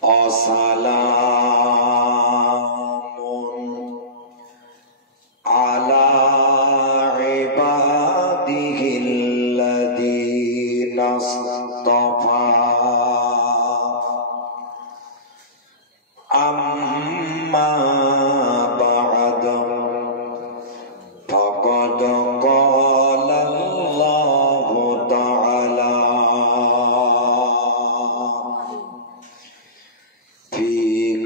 Assalamun ala ibadihil ladina astafa amma ba'du faqad qala Allahu ta'ala fi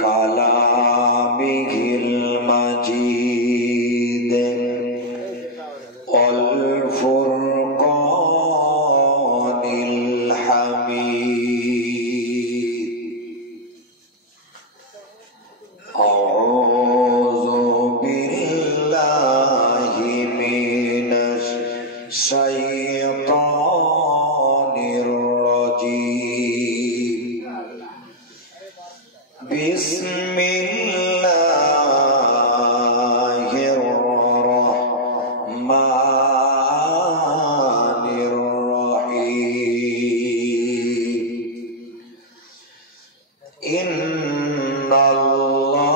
kalamihil majid wal furqanil hamid. A'udzu billahi minasy syaithanir rajim. Bismillahirrahmanirrahim. Innallaha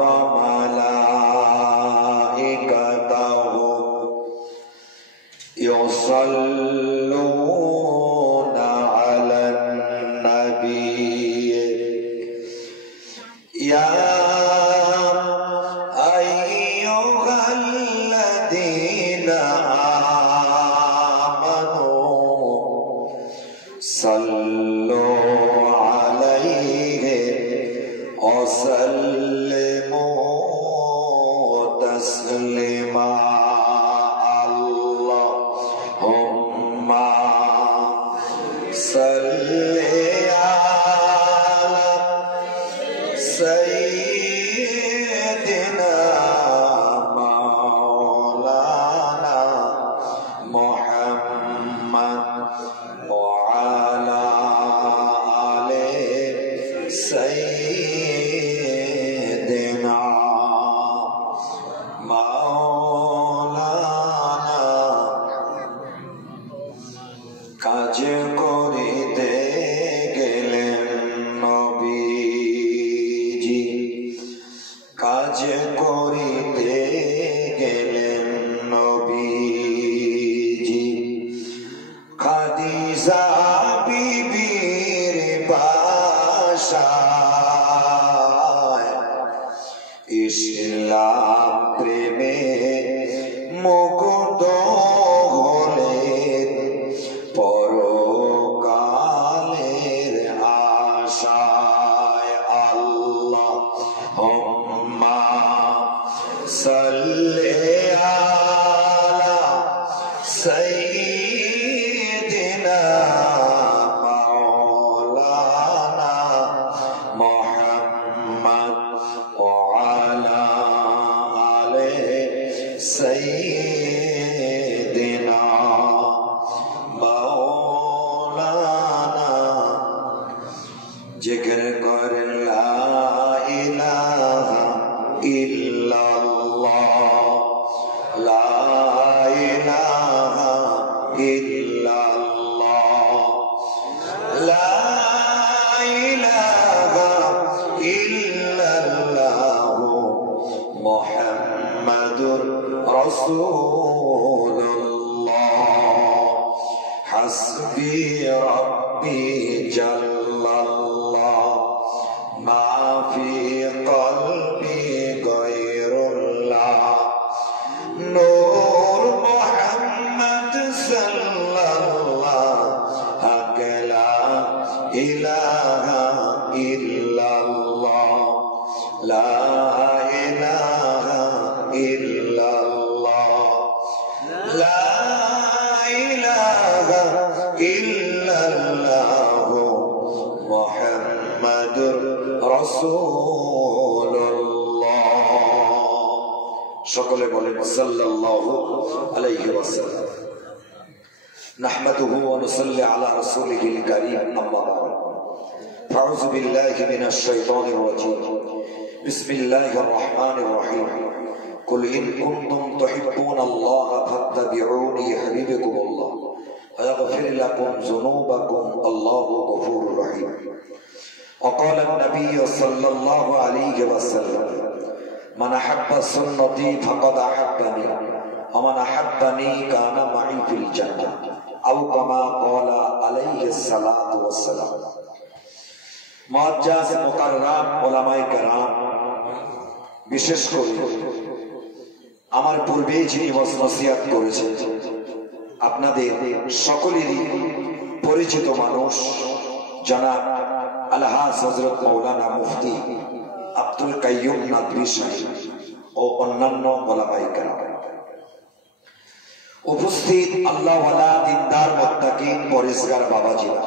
wa malaikatahu yusalluna 'alan nabiy. Ya ayyuhalladzina amanu sallu 'alaihi wa sallimu taslima. Allahumma salli ala Sayyidina Maulana Muhammad wa ala ali Sayyidina Maulana. কাজ করিতে গেলেন নবীজি, কাজ করিতে গেলেন নবীজি, খাদিজা বিবির বাসায় ইসলাম প্রেমে মুগ্ধ হলেন পরকালের আশায়। আল্লাহুম্মা সাল্লি আলা সাইয়্যিদিনা মাওলানা মুহাম্মদ ওয়া আলা আলি সাইয়্যিদিনা মাওলানা। জিকির করেন লা ইলাহা ইল্লাল্লাহ, লা ইলাহা ইল্লাল্লাহ, লা ইলাহা ইল্লাল্লাহ মুহাম্মাদুর রাসূলুল্লাহ। হাসবি রাব্বি জাল্লাল্লাহ, মা ফি কলবি গায়রুল্লাহ। নূর মুহাম্মদ সাল্লাল্লাহু লা ইলাহা ইল্লাল্লাহ, লা ইলাহা ইল্লাল্লাহ, লা ইলাহা ইল্লাল্লাহ মুহাম্মাদুর রাসূলুল্লাহ। সকলে বলেন সাল্লাল্লাহু আলাইহি ওয়াসাল্লাম। নাহমাদুহু ওয়া নুসাল্লি আলা রাসূলিহিল কারীম, আম্মা বা'দ। আউযু বিল্লাহি মিনাশ শাইতানির রাজীম। বিসমিল্লাহির রহমানির রহিম। কুল ইন কুনতুম তুহিব্বুনাল্লাহা ফাত্তাবিউনি ইউহিব্বুকুমুল্লাহ ওয়া ইয়াগফির লাকুম যুনুবাকুম, আল্লাহু গফুরুর রহিম। وقال النبي صلى الله عليه وسلم من أحب سنتي فقد أحبني ومن أحبني كان معي في الجنة أو كما قال عليه الصلاة والسلام। মুআজ্জাজ মুকাররাম উলামায়ে কেরাম, বিশেষ করে আমার পূর্বে যিনি নসিহত করেছেন আপনাদের সকলেরই পরিচিত মানুষ জনাব আলহাজ হযরত মাওলানা মুফতি আব্দুল কাইয়ুম নাদভী সাহেব ও অন্যান্য উলামায়ে কেরাম, উপস্থিত আল্লাহওয়ালা দিনদার মুত্তাকিন পরেজগার বাবাজিরা,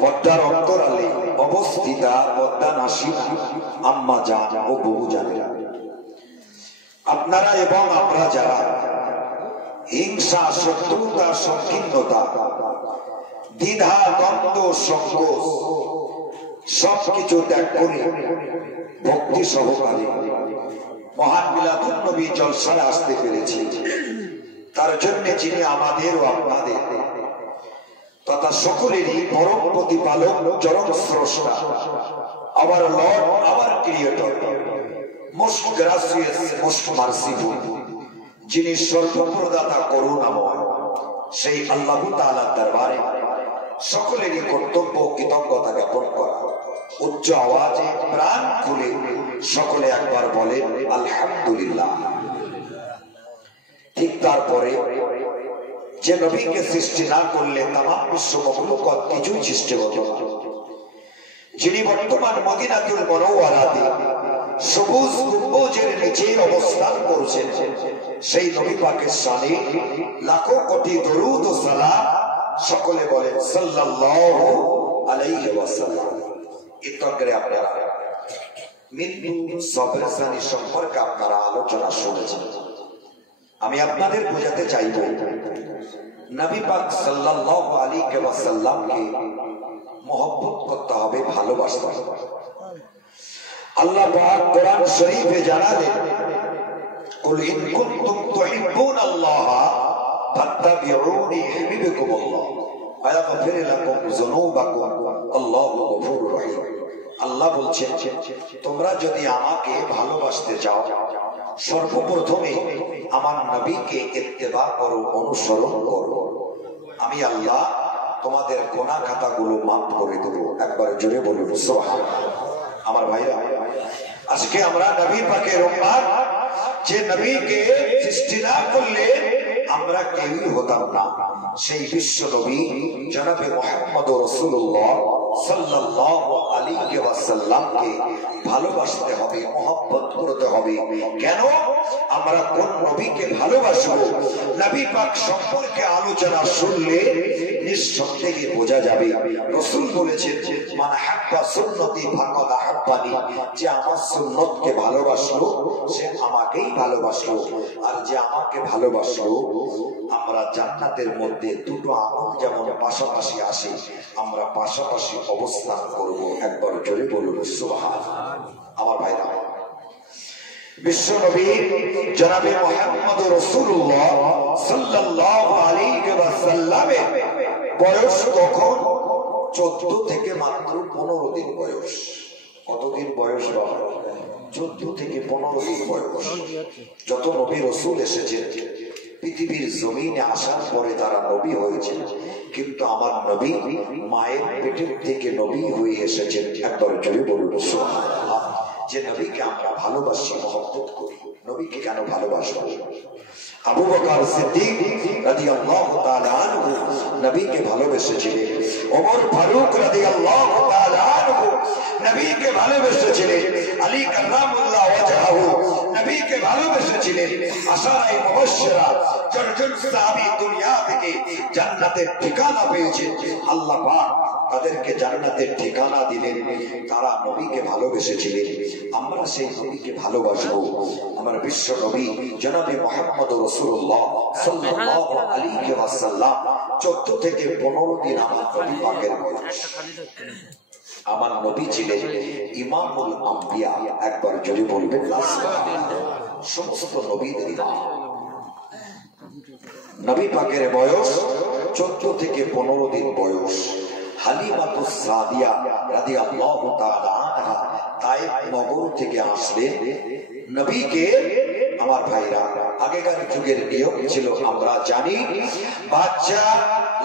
পর্দার অন্তরালে অবস্থিতা পদ্মানাসিনা আম্মা জান ও বহু জানেরা, আপনারা এবং আমরা যারা হিংসা, শত্রুতা, সংকীর্ণতা, দ্বিধা, দ্বন্দ্ব, সংকোচ সবকিছু ত্যাগ করে ভক্তি সহকারে মহান মিলাদুন নবী জলসায় আসতে পেরেছি, তার জন্য যিনি আমাদের ও আপনাদের তথা সকলেরই পরম প্রতিপালক, চরম স্রষ্টা, our lord, our creator, most gracious, most merciful, যিনি সর্বপ্রদাতা, করুণাময়, সেই আল্লাহ তাআলার দরবারে সকলেরই কর্তব্য কৃতজ্ঞতা জ্ঞাপন করা। উচ্চ আওয়াজে প্রাণ খুলে সকলে একবার বলেন আলহামদুলিল্লাহ। ঠিক তারপরে যে নবীকে সৃষ্টি না করলে তামাম বিশ্ব মখলুকাত কিছুই সৃষ্টি হতো না, যিনি বর্তমান মদিনাতুল মুনাওয়ারাতে সবুজ গম্বুজের নিচে অবস্থান করছেন, সেই নবী পাকের শানে লাখো কোটি দরুদ ও সালাম, সকলে বলেন সাল্লাল্লাহু আলাইহি ওয়াসাল্লাম। ইতরে আপনারা মৃত্যু সবরসানি সম্পর্কে আপনারা আলোচনা শুনেছেন। আমি আপনাদের বোঝাতে চাইব নবী পাক সাল্লাল্লাহু আলাইহি ওয়াসাল্লামকে মহব্বত করতে হবে, ভালোবাসতে হবে। আল্লাহ পাক কোরআন শরীফে জানালেন কুল ইন কুনতুম তুহিব্বুনাল্লাহ ফাত্তাবিউনি ইউহিব্বুকুমুল্লাহ ওয়া ইয়াগফির লাকুম যুনুবাকুম আল্লাহু গফুরুর রহিম। আল্লাহ বলছেন তোমরা যদি আমাকে ভালোবাসতে চাও সর্বপ্রথমে আমার নবীকে ইত্তেবা করো, অনুসরণ করো, আমি আল্লাহ তোমাদের গুনাহ খাতাগুলো মাফ করে দেব। একবার জোরে বলুন সুবহানাল্লাহ। আমার ভাইরা, আজকে আমরা নবী পাকের উম্মত, যে নবীকে সৃষ্টি না করলে আমরা কেউই হতাম না, সেই বিশ্ব নবী জনাবে মুহাম্মদ রাসূলুল্লাহ সাল্লাল্লাহু আলাইহি ওয়াসাল্লামকে ভালোবাসতে হবে, মহব্বত করতে হবে। কেন? আমরা কোন নবীকে ভালোবাসবো, নবী পাক সম্পর্কে আলোচনা শুনলে নিঃসন্দেহে বোঝা যাবে। রাসূল বলেছেন মান হাব্বা সুন্নতি ফাকাদ আহাব্বানি, যে আমার সুন্নতকে ভালোবাসলো সে আমাকেই ভালোবাসলো, আর যে আমাকে ভালোবাসলো, আমরা জান্নাতের মধ্যে দুটো আমল যেমন পাশাপাশি আসে, আমরা পাশাপাশি অবস্থান করব। একবার জোরে বলুন সুবহানাল্লাহ। আমার ভাইরা, বিশ্ব নবী জনাবে মুহাম্মদ রাসূলুল্লাহ সাল্লাল্লাহু আলাইহি ওয়াসাল্লামের বয়স তখন 14 থেকে মাত্র 15 দিন বয়স। কতদিন বয়স? 14 থেকে 15 দিন বয়স। যত নবী রাসূল এসেছেন পৃথিবীর জমিনে আসার পরে তারা নবী হয়েছে, কিন্তু আমার নবী মায়ের পেটের থেকে নবী হয়ে এসেছেন। একবার জোরে বলুন সুবহানাল্লাহ। যে নবীকে আমরা ভালোবাসি, মহব্বত করি, নবীকে কেন ভালোবাসবো? আবু বকর সিদ্দিক রাদিয়াল্লাহু তাআলা আনহু নবীকে ভালোবেসেছিলেন। ওমর ফারুক রাদিয়াল্লাহু তাআলা আনহু নবীকে ভালোবেসেছিলেন। আলী কাররামাল্লাহু ওয়াজহাহু নবীকে ভালোবেসেছিলেন। আশারায়ে মুবাশশিরা চারজন সাহাবী দুনিয়া থেকে জান্নাতের ঠিকানা পেয়েছেন। আল্লাহ পাক তাদেরকে জান্নাতের ঠিকানা দিলেন, তারা নবীকে ভালোবেসেছিলেন। আমরা সেই নবীকে ভালোবাসবো। আমার বিশ্ব নবী জনাবে মুহাম্মদ রাসূলুল্লাহ সাল্লাল্লাহু আলাইহি ওয়াসাল্লাম 14 থেকে 15 দিন আমার নবী পাকের বয়স। আমার নবী ছিলেন ইমামুল আম্বিয়া। একবার জোরে বলবেন সমস্ত নবীদের ইমাম। নবী পাকের বয়স 14 থেকে 15 দিন বয়স। হালিমাতুস সাদিয়া রাদিয়াল্লাহু তাআলা আনহা তায়েফ নগর থেকে আসলেন নবীকে। আমার ভাইরা, আগেকার যুগের নিয়ম ছিল আমরা জানি, বাচ্চা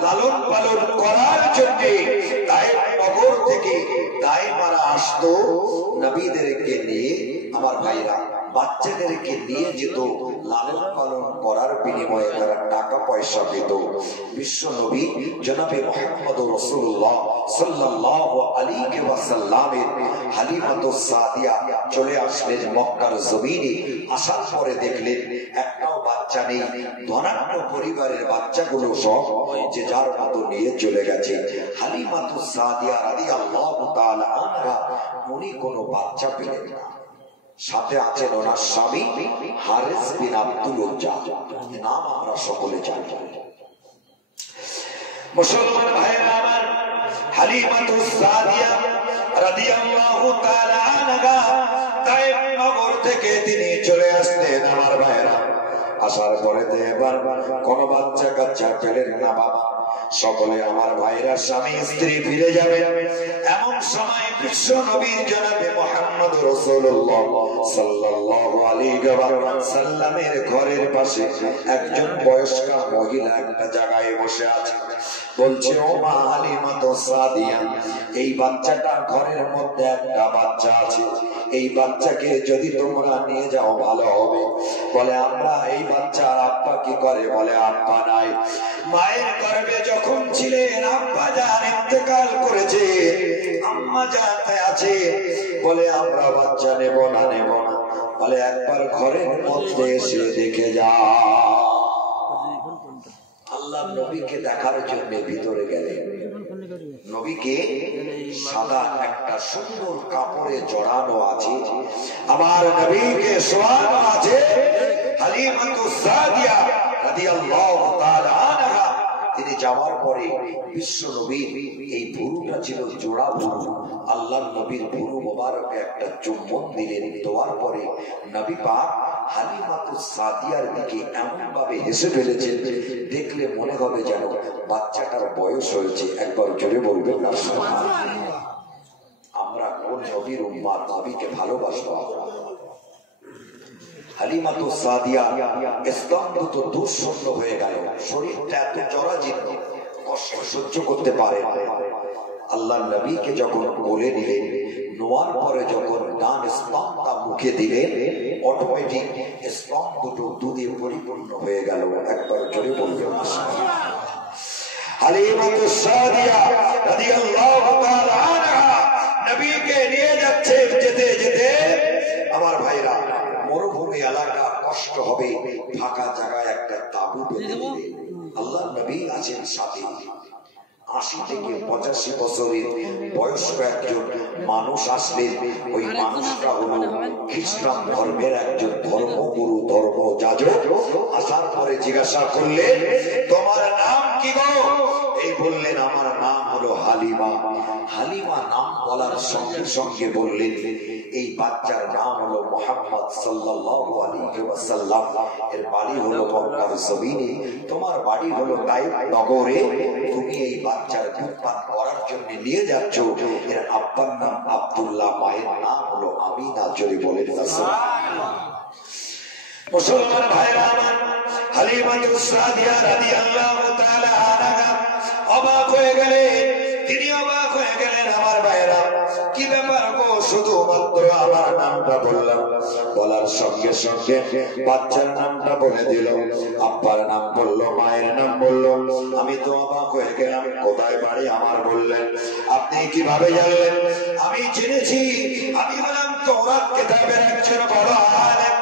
লালন পালন করার জন্য তায়েফ নগর থেকে দাইমারা আসতো নবীদেরকে নিয়ে। আমার ভাইরা, বাচ্চাদেরকে নিয়ে যেত, লালন পালন করার বিনিময়ে তারা টাকা পয়সা পেত। বিশ্ব নবী জনাবে মুহাম্মদ রাসূলুল্লাহ সাল্লাল্লাহু আলাইহি ওয়াসাল্লামের হালিমাতুস সাদিয়া চলে আসলেন মক্কার জমিনে। আসার পরে দেখলেন একটাও বাচ্চা নেই, ধনাঢ্য পরিবারের বাচ্চাগুলো সব যে যার মতো নিয়ে চলে গেছে। হালিমাতুস সাদিয়া রাদিয়াল্লাহু তাআলা আনহা উনি কোনো বাচ্চা পেলেন না। সাথে আছেন ওনার স্বামী হারিস বিন আব্দুল উজ্জা, নাম আমরা সকলে জানি। মুসলমান ভাইরা আমার, হালিমাতুস সাদিয়া রাদিয়াল্লাহু তাআলা আনহা তায়েফ নগর থেকে তিনি চলে আসলেন। আমার ভাইরা, আসার পরে এবার কোন বাচ্চা কাচ্চা পেলেন না বাবা। সকলে আমার ভাইরা স্বামী স্ত্রী ফিরে যাবে। এমন সময় বিশ্ব নবীর জনাবে মুহাম্মদ রাসূলুল্লাহ সাল্লাল্লাহু আলাইহি ওয়াসাল্লামের ঘরের পাশে একজন বয়স্কা মহিলা একটা জায়গায় বসে আছে। বলছে, ও মা হালিমাতুস সাদিয়া, এই বাচ্চাটার ঘরের মধ্যে একটা বাচ্চা আছে, এই বাচ্চাকে যদি তোমরা নিয়ে যাও ভালো হবে। বলে, আমরা এই বাচ্চার আব্বা কি করে? বলে, আব্বা নাই। মায়ের গর্ভে যখন ছিলেন আব্বা জান ইন্তেকাল করেছে, আম্মা জান আছে। বলে, আমরা বাচ্চা নেব না। বলে, একবার ঘরের মধ্যে এসে দেখে যা। আল্লাহ নবীকে দেখার জন্য ভিতরে গেলেন। নবীকে সাদা একটা সুন্দর কাপড়ে জড়ানো আছে, আমার নবীকে শোয়ানো আছে। হালিমাতুস সাদিয়া রাদিয়াল্লাহু তাআলা আনহা তিনি যাওয়ার পরে বিশ্ব নবীর এই ভুরুটা ছিল জোড়া ভুরু। আল্লাহ নবীর ভুরু মোবারকে একটা চুম্বন দিলেন। দেওয়ার পরে নবী পাক হালিমাতুস সাদিয়ার দিকে এমন ভাবে হেসে ফেলেছেন, দেখলে মনে হবে যেন বাচ্চাটার বয়স হয়েছে। একবার জোরে বলবেন না সুবহানাল্লাহ। আমরা কোন নবীর উম্মত, নবীকে ভালোবাসবো। হালিমাতুস সাদিয়া স্তম্ভ তো দুঃশূন্য হয়ে গেল, শরীরটা এত জরাজীর্ণ, কষ্ট সহ্য করতে পারে। আল্লাহ নবীকে যখন কোলে নিলেন, নোয়ার পরে যখন ডান স্তম্ভটা মুখে দিলেন, অটোমেটিক স্তম্ভ দুটো দুধে পরিপূর্ণ হয়ে গেল। একবার জোরে বলবেন হালিমাতুস সাদিয়া রাদিয়াল্লাহু তাআলা আনহা নবীকে নিয়ে যাচ্ছে। যেতে যেতে আমার ভাইরা, মরুভূমি এলাকা, কষ্ট হবে, ফাঁকা জায়গায় একটা তাবু বেঁধে দিলেন। আল্লাহ নবী আছেন সাথে। ৮০ থেকে ৮৫ বছরের বয়স্ক একজন মানুষ আসলেন। ওই মানুষটা হলো খ্রিস্টান ধর্মের একজন ধর্মগুরু, ধর্মযাজক। আসার পরে জিজ্ঞাসা করলেন, তোমার নাম কি গো? এই বললেন, আমার নাম হলো হালিমা। হালিমা নাম বলার সঙ্গে সঙ্গে বললেন, এই বাচ্চার নাম হলো মুহাম্মদ সাল্লাল্লাহু আলাইহি ওয়াসাল্লাম। এর বাড়ি হলো মক্কার জমিনে, তোমার বাড়ি হলো তায়েফ নগরে। তুমি এই বাচ্চার দুধপান করার জন্য নিয়ে যাচ্ছ। এর আব্বার নাম আব্দুল্লাহ, মায়ের নাম হলো আমিনা। জোরে বলেন না সুবহানাল্লাহ। মুসলমান ভাইরা আমার, হালিমাতুস সাদিয়া রাদিয়াল্লাহু তাআলা আনহা অবাক হয়ে গেলেন। তিনি অবাক হয়ে গেলেন। আমার ভাইরা, কি ব্যাপার গো, শুধুমাত্র আমার নামটা বললাম, বলার সঙ্গে সঙ্গে বাচ্চার নামটা বলে দিল, আব্বার নাম বললো, মায়ের নাম বললো। আমি তো অবাক হয়ে গেলাম, কোথায় বাড়ি আমার বললেন। আপনি কিভাবে জানলেন? আমি জেনেছি, আমি হলাম তাওরাত কিতাবের একজন বড় আলেম।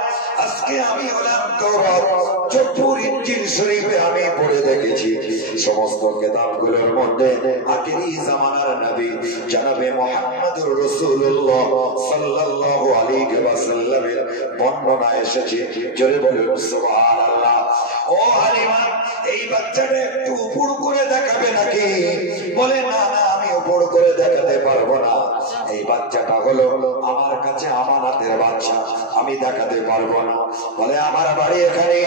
আজকে আমি হলাম তাওরাত, জবুর, ইনজিল শরীফে আমি পড়ে দেখেছি। সমস্ত কিতাবগুলোর মধ্যে আখিরি জামানার নবী জনাবে মুহাম্মদুর রাসূলুল্লাহ সাল্লাল্লাহু আলাইহি ওয়াসাল্লামের বর্ণনা এসেছে। জোরে বলুন সুবহানাল্লাহ। ও হালিমা, এই বাচ্চাটা একটু উপর করে দেখাবে নাকি? বলে, না না, আমি উপর করে দেখাতে পারবো না। এই বাচ্চাটা হলো আমার কাছে আমানতের বাচ্চা, আমি দেখাতে পারবো পারবো না। বলে আমার বাড়ি এখানে,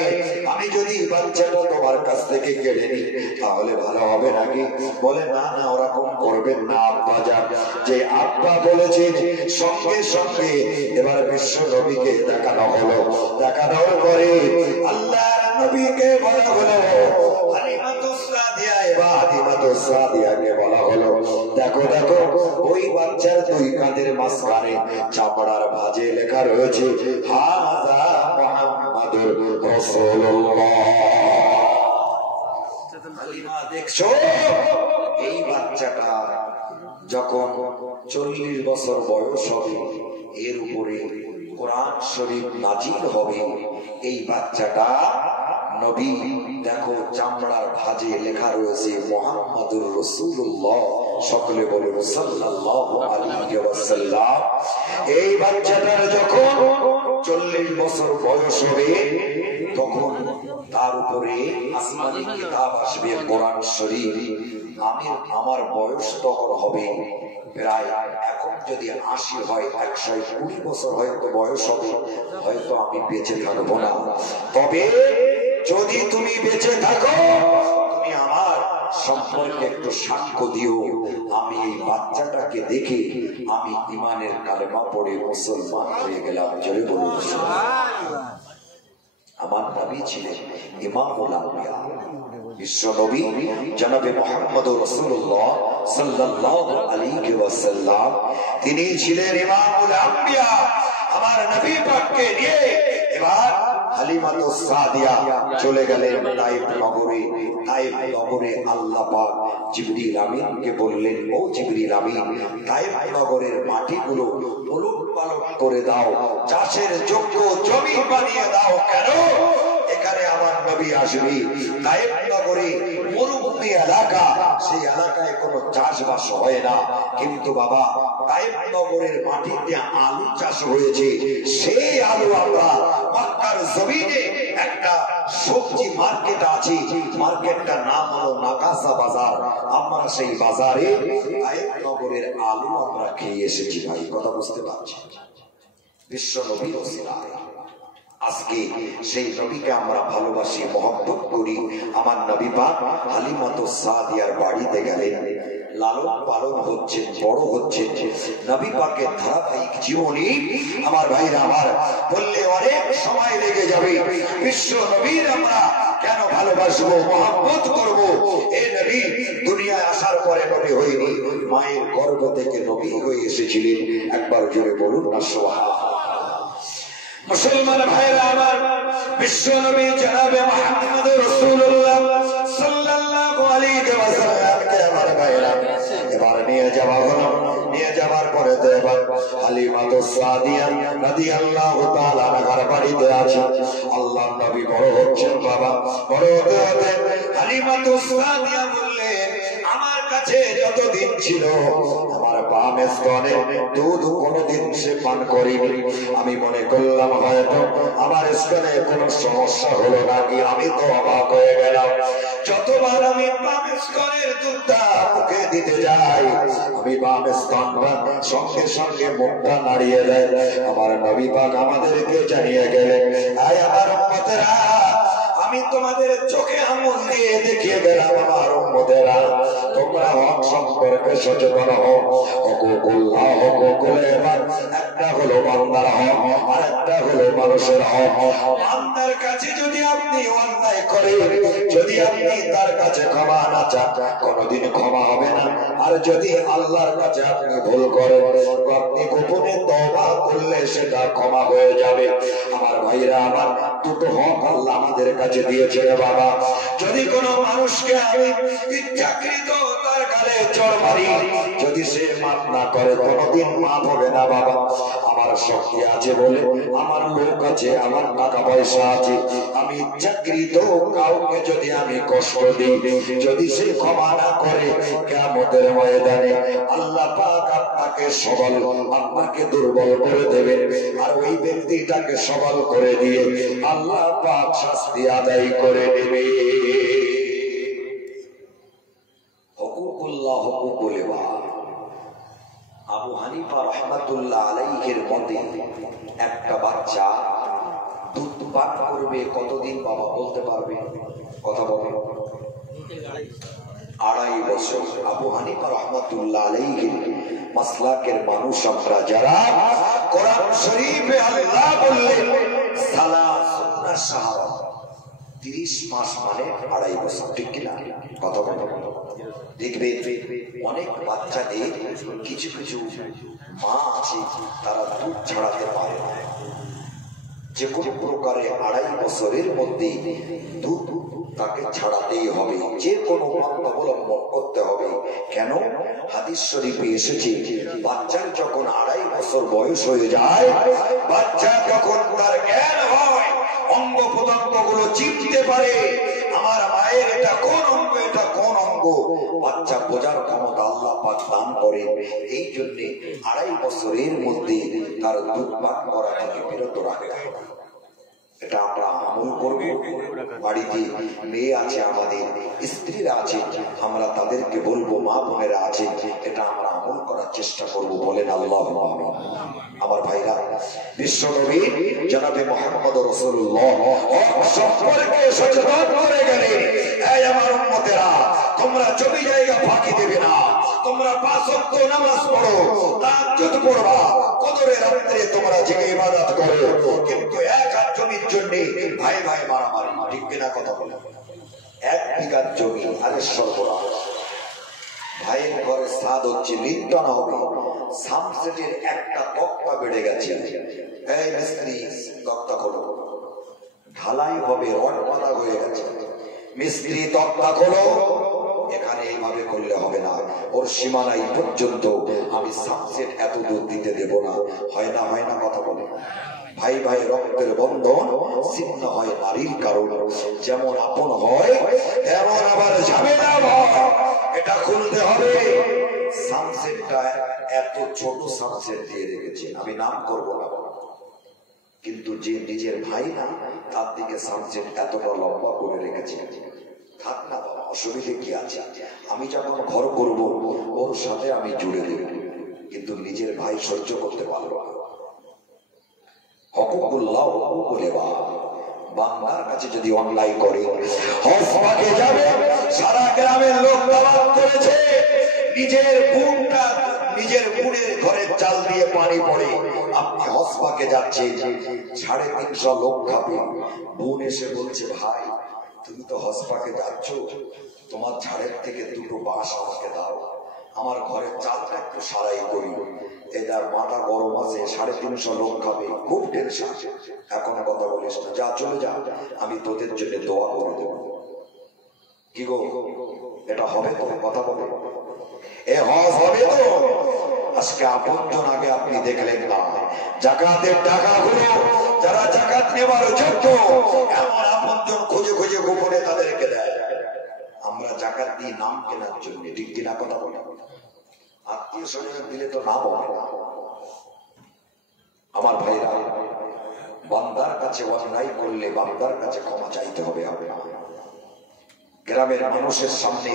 আমি যদি বাচ্চাটা তোমার কাছ থেকে কেড়ে নিই তাহলে ভালো হবে নাকি? বলে না না, ওরকম করবেন না আব্বা যান। যে আব্বা বলেছেন সঙ্গে সঙ্গে এবার বিশ্ব নবীকে দেখানো হলো। দেখানোর পরে আল্লাহর নবীকে বলা হলো, হালিমাতুস সাদিয়া এবার হালিমাতুস সাদিয়াকে বলা হলো, দেখো দেখো ওই বাচ্চার দুই কাঁধের মাঝখানে চামড়ার ভাঁজে লেখা রয়েছে হাযা মুহাম্মাদুর রাসূলুল্লাহ। হালিমা দেখছো, এই বাচ্চাটা যখন 40 বছর বয়স হবে, এর উপরে কোরআন শরীফ নাজিল হবে। এই বাচ্চাটা নবী, দেখো চামড়ার ভাঁজে লেখা রয়েছে মুহাম্মাদুর রাসূলুল্লাহ। সকলে বলুন সাল্লাল্লাহু আলাইহি ওয়াসাল্লাম। এই বাচ্চাটার যখন 40 বছর বয়স হবে, তখন তার উপরে আসমানি কিতাব আসবে, কোরআন শরীফ। আমার বয়স তখন হবে প্রায়, এখন যদি 80 হয়, 120 বছর হয়তো বয়স হবে, হয়তো আমি বেঁচে থাকবো না। তবে যদি তুমি বেঁচে থাকো, তুমি আমার সম্পর্কে একটু সাক্ষ্য দিও। আমি এই বাচ্চাটাকে দেখে আমি ঈমানের কালেমা পড়ে মুসলমান হয়ে গেলাম। জোরে বলুন সুবহানাল্লাহ। আমার নবী ছিলেন ইমামুল আম্বিয়া, বিশ্ব নবী জনাবে মুহাম্মদুর রাসূলুল্লাহ সাল্লাল্লাহু আলাইহি ওয়াসাল্লাম। তিনি ছিলেন ইমামুল আম্বিয়া। আমার নবী পাককে নিয়ে এবার হালিমাতুস সাদিয়া চলে গেলেন তাইফ নগরে। তাইফ নগরে আল্লাহ পাক জিবরিল আমিনকে বললেন, ও জিবরিল আমিন, তাইফ নগরের মাটিগুলো উলটপালট করে দাও, চাষের যোগ্য জমি বানিয়ে দাও। কেন? এখানে আমার নবী আসবে। তাইফ নগরে মরুভূমি এলাকা, সেই এলাকায় কোনো চাষবাস হয় না, কিন্তু বাবা তাইফ নগরের মাটিতে আলু চাষ হয়েছে। সেই আলু আমরা মক্কার জমিনে একটা সবজি মার্কেট আছে, মার্কেটটার নাম হলো নাকাসা বাজার। আমরা সেই বাজারে তাইফ নগরের আলু আমরা খেয়ে এসেছি। ভাই কথা বুঝতে পারছি? বিশ্ব নবীর ওসিলায় আজকে সেই নবীকে আমরা ভালোবাসি, মহব্বত করি। আমার নবী পাক হালিমাতুস সাদিয়ার বাড়িতে গেলেন, লালন পালন হচ্ছে, বড় হচ্ছে। নবী পাকের ধারাবাহিক জীবনী আমার ভাইরা আমার বললে অনেক সময় লেগে যাবে। বিশ্ব নবীর আমরা কেন ভালোবাসবো, মহব্বত করবো? এই নবী দুনিয়ায় আসার পরে নবী হয়নি, মায়ের গর্ভ থেকে নবী হয়ে এসেছিলেন। একবার জোরে বলুন না সুবহানাল্লাহ। মুসলমান ভাইরা আমার, বিশ্ব নবী জনাবে মুহাম্মদুর রাসূলুল্লাহ সাল্লাল্লাহু আলাইহি ওয়াসাল্লামকে আমার ভাইরা এবার নিয়ে যাওয়া হলো। নিয়ে যাওয়ার পরে তো এবার হালিমাতুস সাদিয়া রাদিয়াল্লাহু তাআলা আনহার বাড়িতে আছে। আল্লাহর নবী বড় হচ্ছেন বাবা। বড় হতে হতে হালিমাতুস সাদিয়া বললেন, আমার কাছে যতদিন ছিল আমার বামে স্তনে দুধ কোনোদিন সে পান করিনি। আমি মনে করলাম হয়তো আমার স্তনে কোনো সমস্যা হলো নাকি। আমি তো অবাক হয়ে গেলাম। যতবার আমি বামে স্তনের দুধটা মুখে দিতে যাই, আমি বামে স্তনটা সঙ্গে সঙ্গে মুখটা নাড়িয়ে দেয়। আমার নবী পাক আমাদেরকে জানিয়ে গেলেন, আয় আমার উম্মতেরা, আমি তোমাদের চোখে আঙুল দিয়ে দেখিয়ে গেলাম আমার উম্মতেরা, তোমরা হক সম্পর্কে সচেতন হও। হকুকুল্লাহ, হকুকুল ইবাদ, একটা হলো বান্দার হক আর একটা হলো মানুষের হক। বান্দার কাছে যদি আপনি অন্যায় করেন, যদি আপনি তার কাছে ক্ষমা না চান, কোনোদিন ক্ষমা হবে না। আর যদি আল্লাহর কাছে আপনি ভুল করেন, আপনি গোপনে তওবা করলে সেটা ক্ষমা হয়ে যাবে। আমার ভাইরা আমার, দুটো হক আল্লাহ আমাদের কাছে দিয়েছে বাবা। যদি কোনো মানুষকে আমি ইচ্ছাকৃত তার গালে চড় মারি, যদি সে মাফ না করে, কোনোদিন মাফ হবে না বাবা। আমার শক্তি আছে বলে, আমার লোক আছে, আমার টাকা পয়সা আছে, আমি ইচ্ছাকৃত কাউকে যদি আমি কষ্ট দিই, যদি সে ক্ষমা না করে, কিয়ামতের ময়দানে আল্লাহ পাক আপনাকে সবল, আপনাকে দুর্বল করে দেবে। আর ওই ব্যক্তিটাকে সবল করে দিয়ে আল্লাহ পাক শাস্তি আদায় করে দেবে। হুকুকুল্লাহ, হুকুকুল ইবাদ। আবু হানিফা রাহমাতুল্লাহ আলাইহির মতে একটা বাচ্চা পান করবে কতদিন বাবা বলতে পারবে? কথা বলে 2.5 বছর। আবু হানিফা রাহমাতুল্লাহ আলাইহি মাসলাকের মানুষ আমরা যারা কোরআন শরীফে আল্লাহ বললেন সালাসুন্না শাহরা, 30 মাস মানে 2.5 বছর, ঠিক কিনা? কথা বলে দেখবে অনেক বাচ্চাদের কিছু কিছু মা আছে তারা দুধ ছাড়াতে পারে না, যে কোনো প্রকারে 2.5 বছরের মধ্যে দুধ তাকে ছাড়াতেই হবে, যে কোনো পন্থা অবলম্বন করতে হবে। কেন? হাদিস শরীফে এসেছে বাচ্চার যখন 2.5 বছর বয়স হয়ে যায়, বাচ্চা যখন তার জ্ঞান হয়, অঙ্গ প্রত্যঙ্গ গুলো চিনতে পারে, আমার মায়ের এটা কোন অঙ্গ, এটা কোন অঙ্গ, বাচ্চা বোঝার ক্ষমতা আল্লাহ পাক দান করে। এই জন্য 2.5 বছরের মধ্যে তার দুধ পান করা থেকে বিরত রাখতে হবে। এটা আমরা আমল করব। বাড়িতে মেয়ে আছে, আমাদের স্ত্রীরা আছে, আমরা তাদেরকে বলবো, মা বোনেরা আছে, এটা আমরা আমল করার চেষ্টা করব। বলেন আল্লাহুম্মা আমিন। আমার ভাইরা, বিশ্ব নবী জনাবে মুহাম্মদ রাসূলুল্লাহ সম্পর্কে সচেতন করে গেলে, এই আমার উম্মতেরা, তোমরা জমি জায়গা ফাঁকি দেবে না, তোমরা 5 ওয়াক্ত নামাজ পড়ো, তাহাজ্জুদ পড়বা, কদরের রাতে তোমরা জেগে ইবাদত করো, কিন্তু এক হাত জমির জন্য ভাই ভাই মারামারি, ঠিক কিনা? কথা বলে 1 বিঘা জমি আরে সরবরাহ, ভাইয়ের ঘরে সাদ হচ্ছে, লিন্টন হবে, সামসেটের একটা তক্তা বেড়ে গেছে, এই মিস্ত্রি তক্তা খোলো, ঢালাই হবে, রড বাঁধা হয়ে গেছে, মিস্ত্রি তক্তা খোলো, এখানে এইভাবে করলে হবে না, ওর সীমানাই পর্যন্ত আমি সামসেট এত দূর দিতে দেব না। হয় না? হয় না? কথা বলে ভাই ভাই রক্তের বন্ধন ছিন্ন হয় নারীর কারণ, যেমন আপন হয় তেমন আবার ঝামেলা হয়, এটা খুলতে হবে। সানসেটটা এত ছোট সানসেট দিয়ে রেখেছে, আমি নাম করব না, কিন্তু যে নিজের ভাই না, তার দিকে সানসেট এতটা লম্বা করে রেখেছে। থাক না বাবা, অসুবিধে কি আছে, আমি যখন ঘর করব ওর সাথে আমি জুড়ে দেব, কিন্তু নিজের ভাই সহ্য করতে পারবো না। হকুকুল্লাহ হুকুকুল ইবাদ, বান্দার কাছে যদি অন্যায় করে, হসপাকে যাবে, সারা গ্রামের লোক দাওয়াত করেছে, নিজের বোনটা, নিজের বোনের ঘরে চাল দিয়ে পানি পড়ে, আপনি হসপাকে যাচ্ছেন, 350 লোক খাবে, বোন এসে বলছে, ভাই তুমি তো হসপাকে যাচ্ছ, তোমার ঝাড়ের থেকে 2টো বাঁশ আমাকে দাও, আমার ঘরের চালটা একটু সারাই করি। এটার মাথা গরম আছে, 350 লোক খাবে, খুব টেনশন। এখন কথা বলিস না, যা চলে যা, আমি তোদের জন্য দোয়া করে দেব। কি গো, এটা হবে তো? কথা বলে এ হজ হবে তো? আজকে আপনজন আগে আপনি দেখলেন না, জাকাতের টাকাগুলো যারা জাকাত নেবার যোগ্য, এমন আপনজন খুঁজে খুঁজে গোপনে তাদেরকে দেয়। আমরা জাকাত দিই নাম কেনার জন্য, ঠিক কিনা? কথা বলে আত্মীয় স্বজনের দিলে তো নাম হবে না। আমার ভাইরা, বান্দার কাছে অন্যায় করলে বান্দার কাছে ক্ষমা চাইতে হবে। গ্রামের মানুষের সামনে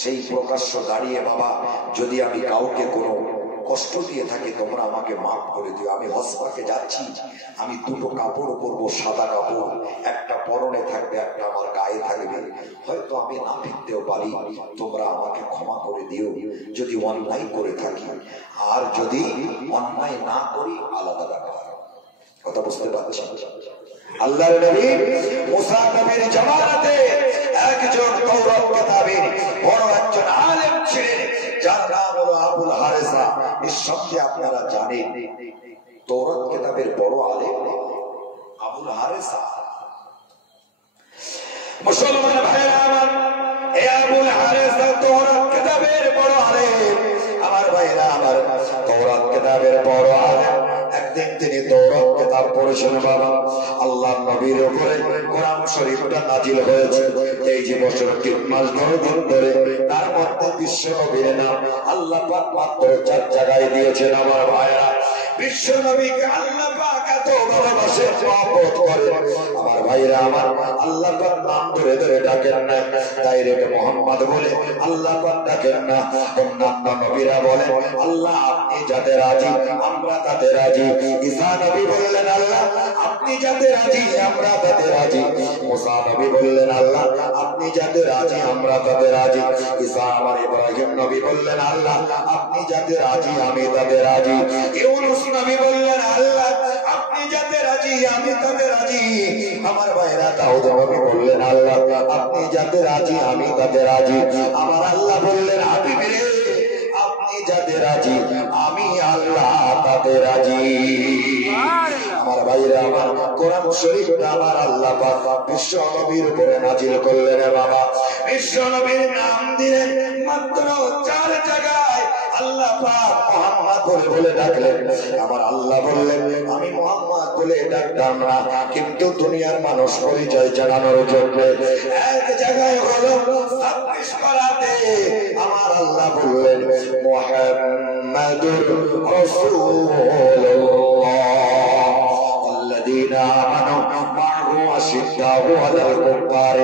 সেই প্রকাশ্য দাঁড়িয়ে, বাবা যদি আমি কাউকে কোনো কষ্ট দিয়ে থাকি, তোমরা আমাকে মাফ করে দিও, আমি হসপাকে যাচ্ছি, আমি 2টো কাপড় পরবো, সাদা কাপড়, একটা পরনে থাকবে, একটা আমার গায়ে থাকবে, হয়তো আমি না ফিরতেও পারি, তোমরা আমাকে ক্ষমা করে দিও যদি অন্যায় করে থাকি, আর যদি অন্যায় না করি আলাদা ব্যাপার। কথা বুঝতে পারছি? আল্লাহর নবী মুসা নবীর জামানাতে একজন তওরাত কিতাবের বড় একজন আলেম ছিলেন, যার নাম হলো আবুল হারেসা। নিঃসন্দেহে আপনারা জানেন তওরাত কিতাবের বড় আলেম আবুল হারেসা। মুসলমান ভাইরা আমার, এই আবুল হারেসা তওরাত কিতাবের বড় আলেম। আমার ভাইরা আমার, তওরাত কিতাবের বড় আলেম। একদিন তিনি তওরাত কিতাব পড়েছেন, বাবা আল্লাহর নবীর উপরে কোরআন শরীফটা নাজিল হয়েছে। এই যে বছর 3 মাস 9 দিন ধরে, তার মধ্যে বিশ্ব নবীর নাম আল্লাহ পাক মাত্র 4 জায়গায় দিয়েছেন। আমার ভাইরা, বিশ্ব নবীকে আল্লাহ পাক এত ভালোবাসে মহব্বত করে আমার ভাইরা আমার আল্লাহ পাক নাম ধরে ধরে ডাকেন না ডাইরেক্ট মুহাম্মদ বলে আল্লাহ পাক ডাকেন না অন্যান্য নবীরা বলে আল্লাহ আপনি যাতে রাজি আমরা তাতে রাজি ঈসা নবী বললেন আল্লাহ আপনি যাতে রাজি আমরা তাতে রাজি মুসা নবী বললেন আল্লাহ আপনি যাতে রাজি আমরা তাতে রাজি ঈসা আমার ইব্রাহিম নবী বললেন আল্লাহ আপনি যাতে রাজি আমি তাতে রাজি ইউনূস নবী বললেন আল্লাহ আপনি যাতে রাজি আমি তাতে রাজি আমার ভাইরা দাউদ নবী বললেন আল্লাহ আপনি যাতে রাজি আমি তাতে রাজি আমার আল্লাহ বললেন হাবিব রে আপনি যাতে রাজি আমি আল্লাহ তাতে রাজি আমার ভাইরা আমার কোরআন শরীফটা আমার আল্লাহ পাক বিশ্ব নবীর উপরে নাজিল করলেন বাবা বিশ্ব নবীর নাম দিলেন মাত্র 4 জায়গায় আল্লাহ পাক মুহাম্মদ বলে বলে ডাকলেন আমার আল্লাহ বললেন আমি মুহাম্মদ বলে ডাকতাম না কিন্তু দুনিয়ার মানুষ পরিচয় জানানোর জন্য এক জায়গায় হলো 26 পারাতে আমার আল্লাহ বললেন মুহাম্মাদুর রাসূলুল্লাহ الذين آمنوا معه أشداء على الكفار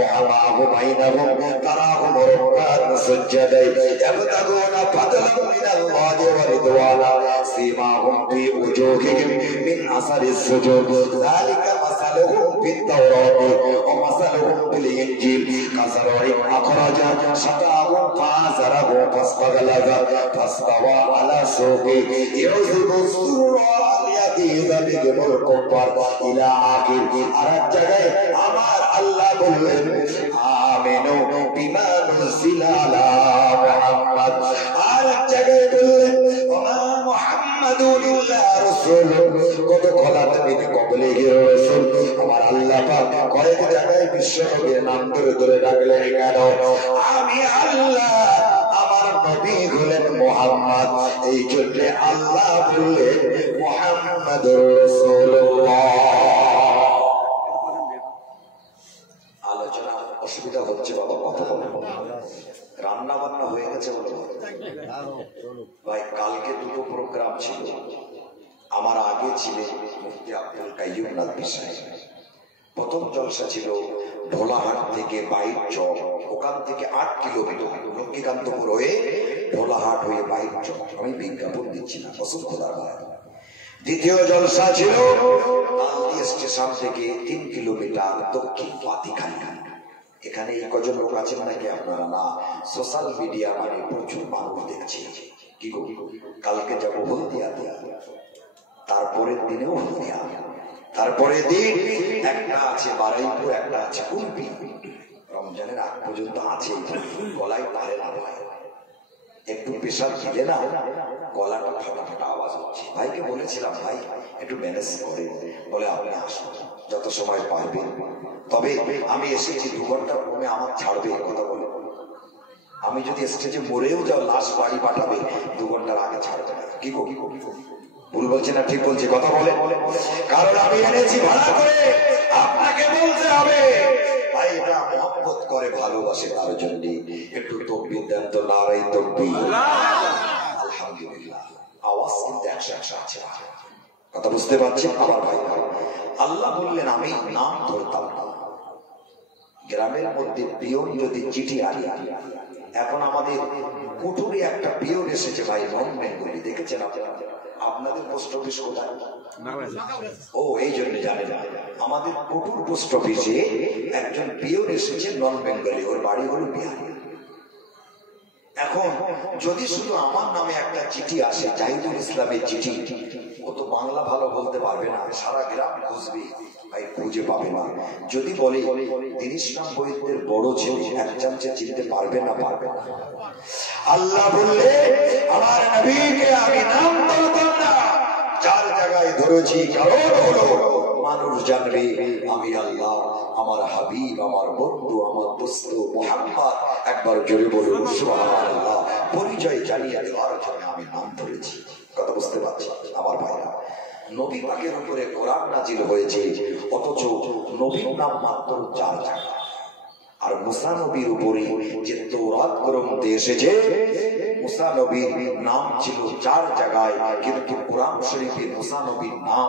رحماء بينهم تراهم ركعا سجدا يبتغون فضلا من الله ورضوانا سيماهم في وجوههم من أثر السجود ذلك مثلهم في التوراة ومثلهم في الإنجيل كزرع أخرج شطأه فآزره فاستغلظ فاستوى على سوقه يعجب الزراع ليغيظ بهم الكفار إلى آخر আরেক জায়গায় আমার আল্লাহ বললেন আমিনু বিমা নুজিলা আলা মুহাম্মদ আরেক জায়গায় বললেন ওয়া মুহাম্মাদুন ইল্লা রাসূল কত খলাত বিন কবলিহি রাসূল আমার আল্লাহ পাক কয়েক জায়গায় বিশ্ব নবীর নাম ধরে ধরে ডাকলেন কেন আমি আল্লাহ আমার নবী হলেন মুহাম্মদ এই জন্য আল্লাহ বললেন মুহাম্মাদুর রাসূলুল্লাহ আলোচনা অসুবিধা হচ্ছে বাবা কথা বলে রান্না বান্না হয়ে গেছে বলে ভাই কালকে দুটো প্রোগ্রাম ছিল আমার আগে ছিলেন মুফতি আব্দুল কাইয়ুম নাদভী সাহেব প্রথম জলসা ছিল ভোলাহাট থেকে বাইর চক ওখান থেকে 8 কিলোমিটার লক্ষ্মীকান্তপুর হয়ে ভোলাহাট হয়ে বাইর চক আমি বিজ্ঞাপন দিচ্ছি না অসংখ্য দরবার দ্বিতীয় জলসা ছিল তালদি স্টেশন থেকে 3 কিলোমিটার দক্ষিণ পাতিখালি এখানে এই কজন লোক আছেন নাকি আপনারা না সোশ্যাল মিডিয়া মানে প্রচুর মানুষ দেখছে কি গো কালকে যাবো হলদিয়া তারপরের দিনেও হলদিয়া তারপরে দিন একটা আছে বারাইপুর একটা আছে কুলপি রমজানের আগ পর্যন্ত আছে গলায় পারে না ভাই একটু প্রেশার দিলে না গলাটা ফাটা ফাটা আওয়াজ হচ্ছে ভাইকে বলেছিলাম ভাই একটু ম্যানেজ করে বলে আপনি আসুন যত সময় পারবেন তবে আমি এসেছি 2 ঘন্টার কমে আমার ছাড়বে কথা বলে আমি যদি স্টেজে মরেও যাও লাশ বাড়ি পাঠাবে 2 ঘন্টার আগে ছাড়বে না কি গো ভুল বলছি না ঠিক বলছি কথা বলে কারণ আমি এনেছি ভাড়া করে আপনাকে বলতে হবে ভাই এটা মহব্বত করে ভালোবাসে তার জন্য একটু তকবীর দেন তো নারাই তকবীর আলহামদুলিল্লাহ আওয়াজ কিন্তু 100 আছে কথা বুঝতে পারছেন আমার ভাই আল্লাহ বললেন আমি নাম ধরতাম না গ্রামের মধ্যে পিয়ন যদি চিঠি আনি এখন আমাদের কুটুরে একটা পিয়ন এসেছে ভাই নন বেঙ্গলি দেখেছেন আপনাদের পোস্ট অফিস কোথায় ও এই জন্য জানে না আমাদের কুটুর পোস্ট অফিসে একজন পিয়ন এসেছে নন বেঙ্গলি ওর বাড়ি হলো বিহার এখন যদি শুধু আমার নামে একটা চিঠি আসে জাহিদুল ইসলামের চিঠি ও তো বাংলা ভালো বলতে পারবে না সারা গ্রাম খুঁজবে ভাই খুঁজে পাবে না যদি বলে তিরিশ নাম বৈদ্যের বড় ছেলে এক চামচে চিনতে পারবে না আল্লাহ বললে আমার নবীকে আমি নাম বলতাম না 4 জায়গায় ধরেছি কারণ হলো মানুষ জানবে আমি আল্লাহ আমার হাবিব আমার বন্ধু আমার দোস্ত মুহাম্মদ একবার জোরে বলুন সুবহানাল্লাহ পরিচয় জানিয়ে দেওয়ার জন্য আমি নাম ধরেছি কথা বুঝতে পারছি আমার ভাইরা নবী পাকের উপরে কোরআন নাজিল হয়েছে অথচ নবীর নাম মাত্র 4 জায়গা আর মুসা নবীর উপরে যে তৌরাত গ্রন্থ এসেছে, মুসা নবীর নাম ছিল 4 জায়গায়, কিন্তু কোরআন শরীফে মুসা নবীর নাম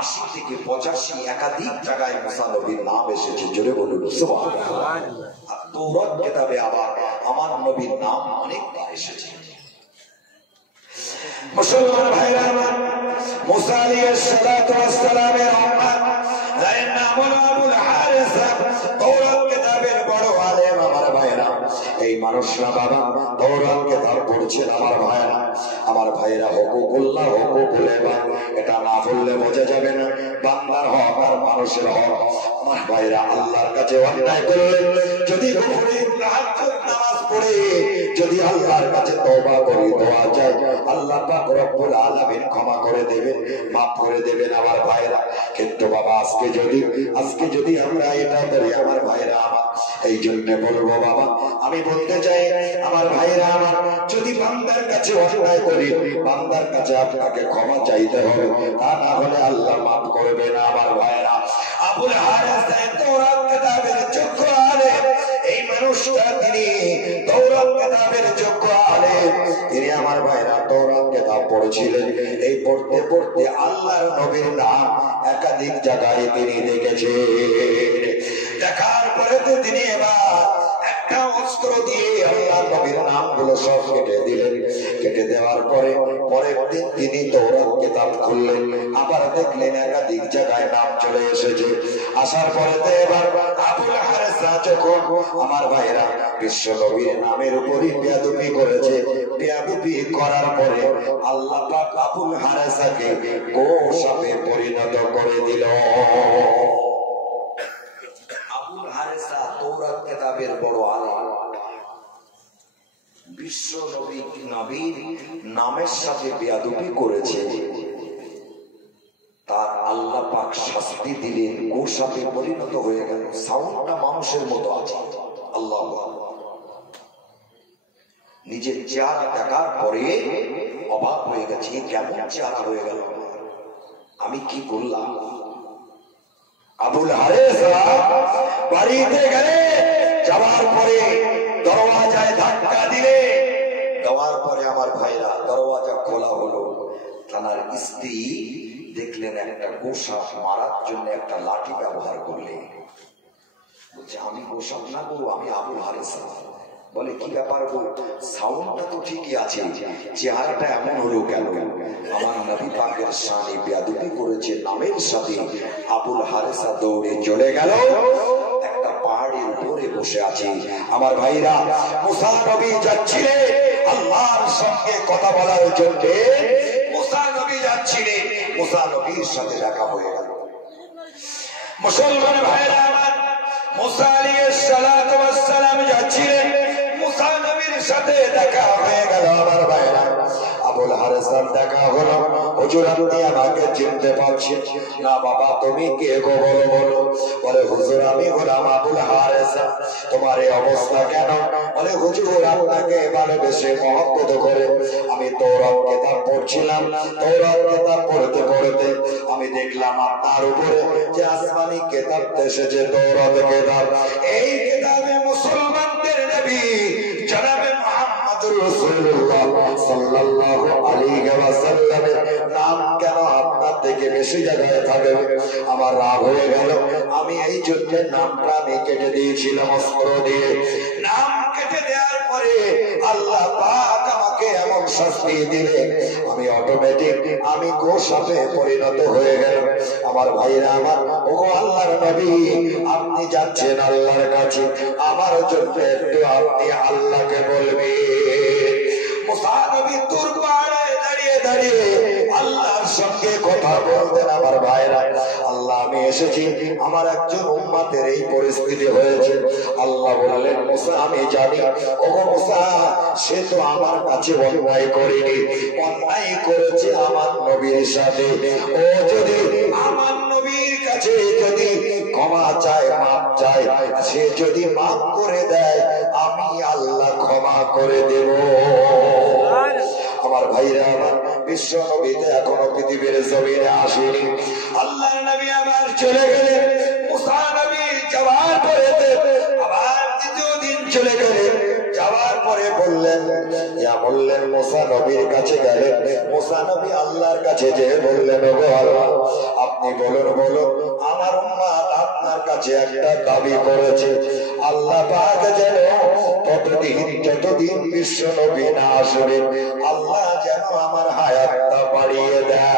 80 থেকে 85 একাধিক জায়গায় মুসা নবীর নাম এসেছে। জোরে বলুন সুবহানাল্লাহ। আর তৌরাত কিতাবে আবার আমার নবীর নাম অনেকবার এসেছে। মুসলমান ভাইরা আমার, মুসা আলাইহিস সালাতু ওয়াস সালামের উম্মত, যার নাম হলো আবুল হারিসা, তৌরাত কিতাবের বড় আলেম। আমার ভাইরা, এই মানুষরা বাবা তৌরাত কিতাব পড়ছেন। আমার ভাইরা হুকুকুল্লাহ, হুকুকুল ইবাদ, এটা না বললে বোঝা যাবে না বান্দার হক আর মানুষের হক। আমার ভাইরা, আল্লাহর কাছে অন্যায় করলে যদি তাহাজ্জুদ নামাজ পড়ে যদি আল্লাহর কাছে তওবা করি, দোয়া চাই, আল্লাহ পাক রব্বুল আলামিন ক্ষমা করে দেবেন, মাফ করে দেবেন। আমার ভাইরা, কিন্তু বাবা আজকে যদি আমরা এটা করি, আমার ভাইরা আমার, এই জন্য বলবো বাবা, আমি বলতে চাই আমার ভাইরা আমার, যদি বান্দার কাছে অন্যায় করি, বান্দার কাছে আপনাকে ক্ষমা চাইতে হবে, তা না হলে আল্লাহ মাফ করবে না। আমার ভাইরা, আবুল হারিসা তৌরাত কিতাবের যোগ্য আলেম। এই মানুষটা তিনি তৌরাত কিতাবের যোগ্য আলেম। তিনি আমার ভাইরা তৌরাত কিতাব পড়েছিলেন। এই পড়তে পড়তে আল্লাহর নবীর নাম একাধিক জায়গায় তিনি দেখেছেন। দেখার পরে তিনি এবার একটা অস্ত্র দিয়ে আল্লাহ নবীর নামগুলো সব কেটে দিলেন। কেটে দেওয়ার পরে পরের দিন তিনি তৌরাত কিতাব খুললেন, আবার দেখলেন একাধিক জায়গায় নাম চলে এসেছে। আসার পরে এবার আবুল হারিসা যখন আমার ভাইরা বিশ্ব নবীর নামের উপরই বেয়াদবি করেছে, বেয়াদবি করার পরে আল্লাহ পাক আবুল হারিসাকে গোসাপে পরিণত করে দিল। আবুল হারিসা তৌরাত কিতাবের বড় আলেম, বিশ্ব নবীর নামের সাথে বেয়াদবি করেছে, তার আল্লাহ পাক শাস্তি দিলেন, গোসাপে পরিণত হয়ে গেল। সাউন্ডটা মানুষের মতো আছে। আল্লাহু আকবার। নিজের চেহারা দেখার পরে অবাক হয়ে গেছে, কেমন চেহারা হয়ে গেল, আমি কি করলাম। আবুল হারিসা বাড়িতে গেলে, যাওয়ার পরে দরওয়াজায় ধাক্কা দিলে, দেওয়ার পরে আমার ভাইরা দরওয়াজা খোলা হলো। তার স্ত্রী দেখলেন একটা গোসাপ মারার জন্য একটা লাঠি ব্যবহার করলেন। বলছে, আমি গোসাপ না গো, আমি আবুল হারিসা। বলে, কি ব্যাপার গো, সাউন্ডটা তো ঠিকই আছে, চেহারাটা এমন হলো কেন? আমার নবী পাকের শানে বেয়াদবি করেছে নামের সাথে। আবুল হারিসা দৌড়ে চলে গেল, একটা পাহাড়ের উপরে বসে আছে। আমার ভাইরা, মুসা নবী যাচ্ছিলেন আল্লাহর সঙ্গে কথা বলার জন্য। মুসা নবী যাচ্ছিলেন, মুসা নবীর সাথে দেখা হয়ে গেল। মুসলমান ভাইরা আমার, মুসা আলাইহিস সালাতু ওয়াস সালাম যাচ্ছিলেন, মুসা নবীর সাথে দেখা হয়ে গেল। আমার ভাইরা, আবুল হারিসার দেখা হলো। হুজুর, আপনি আমাকে চিনতে পারছেন না? বাবা, তুমি কে গো, বলো। বলে, হুজুর, আমি হলাম আবুল হারিসা। তোমার এই অবস্থা কেন? বলে, হুজুর, আপনাকে ভালোবেসে মহব্বত করে আমি তৌরাত কিতাব পড়ছিলাম। তৌরাত কিতাব পড়তে পড়তে আমি দেখলাম আপনার উপরে যে আসমানি কিতাব এসেছে, তৌরাত কিতাব। এই কিতাবে মুসলমানদের নবী জনাবে মুহাম্মদুর রাসূলুল্লাহ সাল্লাল্লাহু আলাইহি ওয়াসাল্লামের নাম কেন আপনার থেকে বেশি জায়গায় থাকবে? আমার রাগ হয়ে গেল। আমি এই জন্য নামটা আমি কেটে দিয়েছিলাম অস্ত্র দিয়ে। নাম কেটে দেওয়ার পরে আল্লাহ পাক আমাকে এমন শাস্তি দিলে, আমি অটোমেটিক আমি গোসাপে পরিণত হয়ে গেল। আমার ভাইরা আমার, ওগো আল্লাহর নবী, আপনি যাচ্ছেন আল্লাহর কাছে, আমার জন্য একটু আপনি আল্লাহকে বলবেন। মুসা নবী তুর পাহাড়ে দাঁড়িয়ে দাঁড়িয়ে আল্লাহর সঙ্গে কথা বলতেন। আমার ভাইরা, আল্লাহ, আমি এসেছি, আমার একজন উম্মতের এই পরিস্থিতি হয়েছে। আল্লাহ বললেন, মুসা, আমি জানি। ওগো মুসা, সে তো আমার কাছে অন্যায় করেনি, অন্যায় করেছে আমার নবীর সাথে। ও যদি আমার নবীর কাছে যদি ক্ষমা চায়, মাপ চায়, সে যদি মাপ করে দেয়, আমি আল্লাহ ক্ষমা করে দেব। আমার ভাইরা আমার, বিশ্ব নবীতে এখনো পৃথিবীর জমিনে আসেনি। আল্লাহর নবী আবার চলে গেলেন। মুসা নবী যাওয়ার পরে আবার চলে গেলেন। যাওয়ার পরে বললেন মুসা নবীর কাছে গেলেন। মুসা নবী আল্লাহর কাছে যে বললেন, ওগো আল্লাহ, আপনি বলুন আমার উম্মত আপনার কাছে একটা দাবি করেছে, আল্লাহ পাক যেন যতদিন বিশ্ব নবী না আসবেন আল্লাহ যেন আমার হায়াতটা বাড়িয়ে দেয়।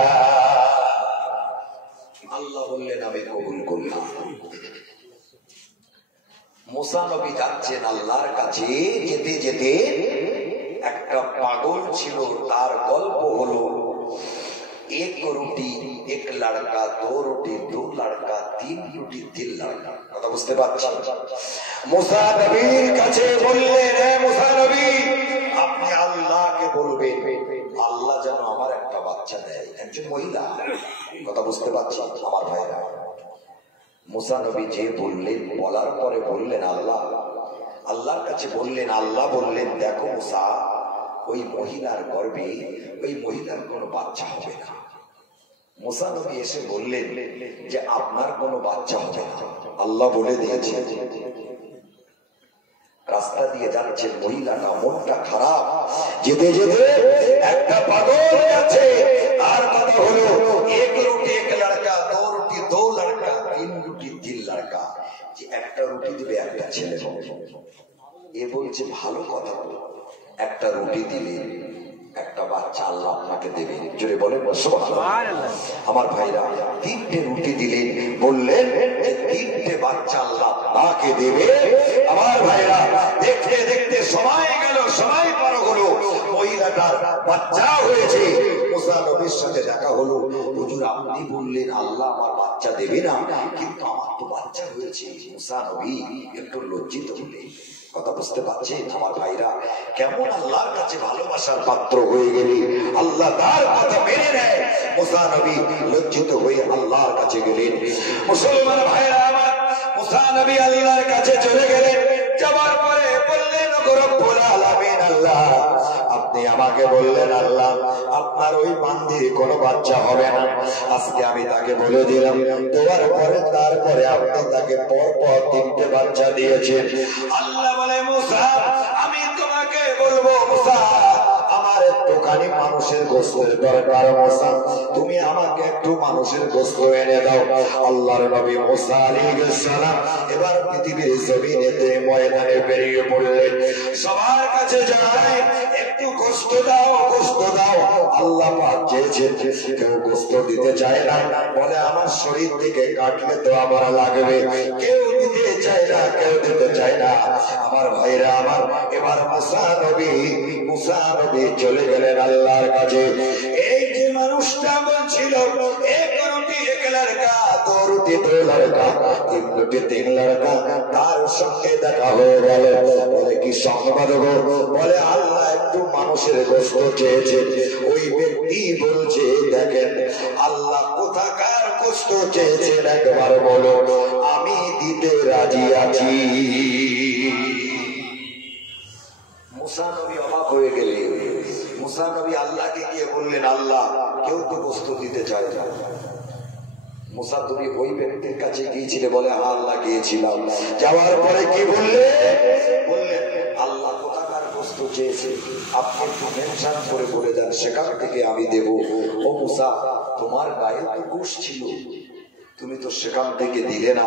আল্লাহ বললেন, আমি কবুল করলাম। মুসা নবী যাচ্ছেন আল্লাহর কাছে। যেতে যেতে একটা পাগল ছিল, তার গল্প হলো এক রুটি এক লড়কা, দো রুটি দো লড়কা, তিন রুটি তিন লড়কা। কথা বুঝতে পারছেন? মুসা নবীর কাছে বললেন, হে মুসা নবী, আপনি আল্লাহকে বলবেন আল্লাহ যেন আমার একটা বাচ্চা দেয়। একজন মহিলা, কথা বুঝতে পারছেন আমার ভাইরা? মুসা নবী যে বললেন, বলার পরে বললেন আল্লাহর কাছে বললেন, আল্লাহ বললেন, দেখো মুসা, ওই মহিলার গর্ভে ওই মহিলার কোনো বাচ্চা হবে না। মুসা নবী এসে বললেন যে আপনার কোনো বাচ্চা হবে না, আল্লাহ বলে দিয়েছে। রাস্তা দিয়ে যাচ্ছেন, মহিলাটা মনটা খারাপ। যেতে যেতে একটা পাগল আছে, তার কথা হলো এক রুটি এক লড়কা, দো রুটি দো লড়কা, তিন রুটি তিন লড়কা, যে একটা রুটি দেবে একটা ছেলে হবে। এ বলছে ভালো কথা, একটা রুটি দিলে একটা বাচ্চা আল্লাহ আপনাকে দেবে। জোরে বলেন সুবহানাল্লাহ। আমার ভাইরা, তিনটে রুটি দিলেন, বললেন যে তিনটে বাচ্চা আল্লাহ আপনাকে দেবে। আমার ভাইরা, দেখতে দেখতে সময় গেল, সময় পার হলো, মহিলাটার বাচ্চা হয়েছে। মুসা নবীর সাথে দেখা হলো, হুজুর আপনি বললেন আল্লাহ আমার বাচ্চা দেবে না, কিন্তু আমার তো বাচ্চা হয়েছে। মুসা নবী একটু লজ্জিত হলেন। কথা বুঝতে পারছেন আমার ভাইরা? কেমন আল্লাহর কাছে ভালোবাসার পাত্র হয়ে গেলি, আল্লাহ তার কথা মেনে নেয়। মুসা নবী লজ্জিত হয়ে আল্লাহর কাছে গেলেন। মুসলমান ভাইরা আমার, মুসা নবী আল্লাহর কাছে চলে গেলেন। যাবার পরে বললেন, রব্বুল আলামিন, আল্লাহ আপনি আমাকে বললেন আল্লাহ আপনার ওই বান্দির কোনো বাচ্চা হবে না, আজকে আমি তাকে বলে দিলাম। দেওয়ার পরে তারপরে আপনি তাকে পরপর তিনটে বাচ্চা দিয়েছেন। আল্লাহ বলে, মুসা আমি তোমাকে বলবো, মুসা আমার একটুখানি মানুষের গোশতের দরকার, মুসা তুমি আমাকে একটু মানুষের গোশত এনে দাও। আল্লাহর নবী মুসা আলাইহিস সালাম এবার পৃথিবীর জমিনেতে ময়দানে বেরিয়ে পড়লেন। সবার কাছে যায়, একটু গোশত দাও, গোশত দাও। আল্লাহ পাক চেয়েছেন, কেউ গোশত দিতে চায় না, বলে আমার শরীর থেকে কাটলে তো আমার লাগবে। কেউ দিতে চায় না, কেউ দিতে চায় না। আমার ভাইরা আমার, এবার মুসা নবী চলে গেলেন আল্লাহর কাছে। এই যে মানুষটা বলছিল এক রুটি এক লড়কা, দো রুটি দো লড়কা, তিন রুটি তিন লড়কা, তার সঙ্গে দেখা হয়ে গেল। বলে কি সংবাদ গো? বলে আল্লাহ একটু মানুষের গোশত চেয়েছে। ওই ব্যক্তি বলছে, দেখেন আল্লাহ কোথাকার গোশত চেয়েছেন একবার বলো, আমি দিতে রাজি আছি। মুসা নবী অবাক হয়ে গেলেন। মুসা নবী আল্লাহকে গিয়ে বললেন, আল্লাহ কেউ তো গোশত দিতে চায় না। মুসা তুমি ওই ব্যক্তির কাছে গিয়েছিলে? বলে হ্যাঁ আল্লাহ গিয়েছিলাম। যাওয়ার পরে কি বললেন? আল্লাহ কোথাকার গোশত চেয়েছে আপনি একটু মেনশন করে বলে দেন, সেখান থেকে আমি দেব। ও মুসা, তোমার গায়ে তো গোশত ছিল, তুমি তো সেখান থেকে দিলে না,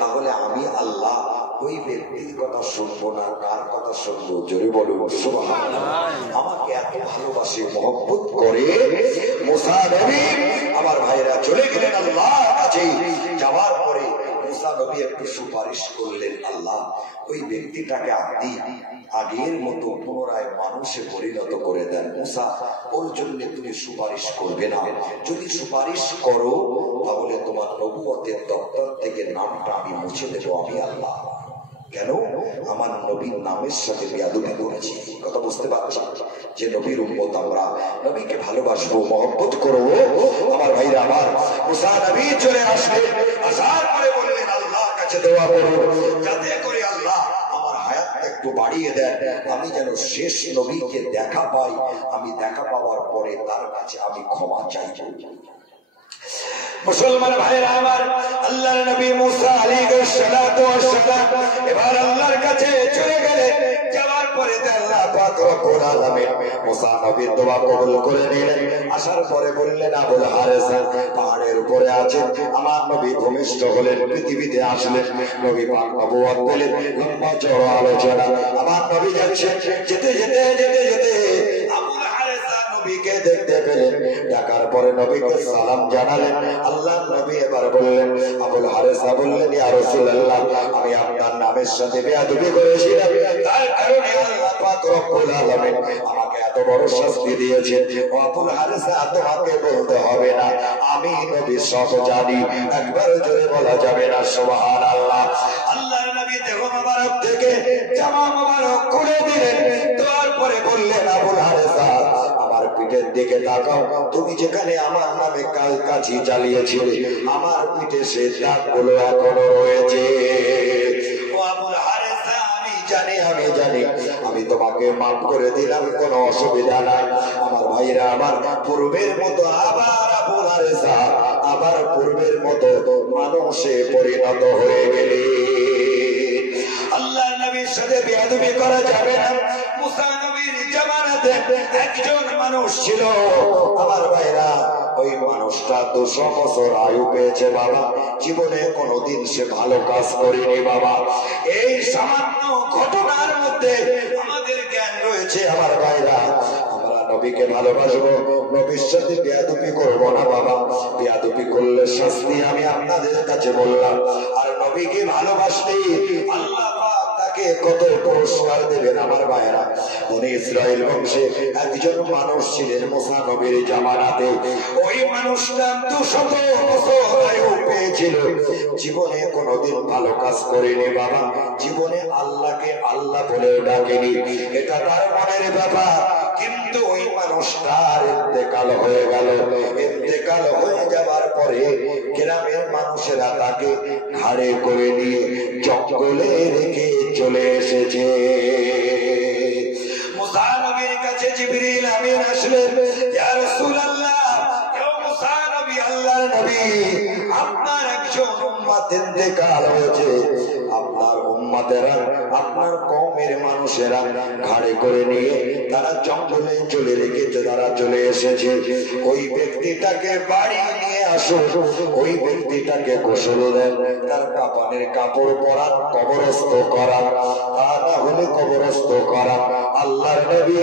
তাহলে আমি আল্লাহ ওই ব্যক্তির কথা শুনবো না, কার কথা শুনবো? জোরে বলুন সুবহানাল্লাহ। আমাকে এত ভালোবাসে, মহব্বত করে মুসা নবী আমার ভাইরা চলে গেলেন আল্লাহর কাছে। যাওয়ার পরে মুসা নবী একটু সুপারিশ করলেন, আল্লাহ ওই ব্যক্তিটাকে আপনি আগের মতো পুনরায় মানুষে পরিণত করে দেন। মুসা, ওর জন্য তুমি সুপারিশ করবে না, যদি সুপারিশ করো তাহলে তোমার নবুয়তের দপ্তর থেকে নামটা আমি মুছে দেবো আমি আল্লাহ। কেন? আমার নবীর নামের সাথে বেয়াদবি করেছি। কথা বুঝতে পারছি যে নবীর উম্মত আমরা, নবীকে ভালোবাসবো, মহব্বত করবো। আমার ভাইরা আমার, মুসা নবী চলে আসলেন। আসার পরে বললেন আল্লাহর কাছে দোয়া করো যাতে করে আল্লাহ আমার হায়াতটা একটু বাড়িয়ে দেন, আমি যেন শেষ নবীকে দেখা পাই। আমি দেখা পাওয়ার পরে তার কাছে আমি ক্ষমা চাইব। মুসলমান ভাইরা আমার, আল্লাহর নবী মুসা আলাইহিস সালাতু ওয়াস সালাম এবার আল্লাহর কাছে চলে গেলেন। যাওয়ার পরে আল্লাহ পাক রব্বুল আলামিন মুসা নবীর দোয়া কবুল করে নিলেন। আসার পরে বললেন, আবুল হারেসা পাহাড়ের উপরে আছেন। আমার নবী ভূমিষ্ঠ হলেন, পৃথিবীতে আসলেন, নবী পাক নবুয়ত পেলেন। লম্বা চড় আলোচনা। আমার নবী যাচ্ছেন, যেতে যেতে যেতে যেতে আবুল হারেসা নবীকে দেখতে পেলেন। ডাকার পরে নবীকে সালাম জানালেন। আল্লাহর নবী এবার বললেন, আবুল হারেসা বললেন, ইয়া রাসূলুল্লাহ, আমি আপনার নামের সাথে বেয়াদবি করেছিলাম, তার কারণে আল্লাহ পাক রব্বুল আলামিন আমাকে এত বড় শাস্তি দিয়েছেন। ও আবুল হারেসা, তোমাকে বলতে হবে না, আমি নবী সব জানি। একবার জোরে বলা যাবে না সুবহানাল্লাহ। আল্লাহর নবী দেহ মোবারক থেকে জামা মোবারক খুলে দিলেন। তারপরে বললেন, আবুল হারেসা, আমার পিঠের দিকে তাকাও। তুমি যেখানে আমার নামে কাছি চালিয়েছিলে, আমার পিঠে সে দাগগুলো এখনো রয়েছে। ও আবুল হারেসা, আমি জানি, আমি তোমাকে মাফ করে দিলাম, কোনো অসুবিধা নাই। আমার ভাইরা আমার, পূর্বের মতো আবার আবুল হারেসা আবার পূর্বের মতো মানুষে পরিণত হয়ে গেলে। আল্লাহর নবীর সাথে বেয়াদবি করা যাবে না। মুসা নবীর জামানাতে একজন মানুষ ছিল, আমার ভাইরা, ওই মানুষটা 200 বছর আয়ু পেয়েছে বাবা, জীবনে কোনোদিন সে ভালো কাজ করেনি বাবা। এই সামান্য ঘটনার মধ্যে আমাদের জ্ঞান রয়েছে আমার ভাইরা। আমরা নবীকে ভালোবাসবো, নবীর সাথে বেয়াদবি করবো না বাবা। বেয়াদবি করলে শাস্তি আমি আপনাদের কাছে বললাম। আর নবীকে ভালোবাসলে আল্লাহ তাকে কত পুরস্কার দেবেন আমার ভাইরা। বনি ইসরাইল বংশে একজন মানুষ ছিলেন মুসা নবীর জামানাতে। ওই মানুষটা 200 বছর আয়ু পেয়েছিল, জীবনে কোনোদিন ভালো কাজ করেনি বাবা, জীবনে আল্লাহকে আল্লাহ বলে ডাকেনি। এটা তার মনের ব্যাপার। কিন্তু ওই মানুষটার ইন্তেকাল হয়ে গেল। ইন্তেকাল হয়ে যাবার পরে গ্রামের মানুষেরা তাকে ঘাড়ে করে নিয়ে জঙ্গলে রেখে চলে এসেছে। মুসা নবীর কাছে জিবরিল আমিন আসলেন, ইয়া রাসূলুল্লাহ, ও মুসা নবী, আল্লাহর নবী, আপনার একজন উম্মত ইন্তেকাল হয়েছে। আপনার উম্মতেরা, আপনার কওমের মানুষেরা ঘাড়ে করে নিয়ে তারা জঙ্গলে চলে রেখেছে, তারা চলে এসেছে। ওই ব্যক্তিটাকে বাড়ি নিয়ে আসো, ওই ব্যক্তিটাকে গোসল দেন, তার কাফনের কাপড় পরা, কবরস্থ করা, তা না হলে কবরস্থ করা। আল্লাহর নবী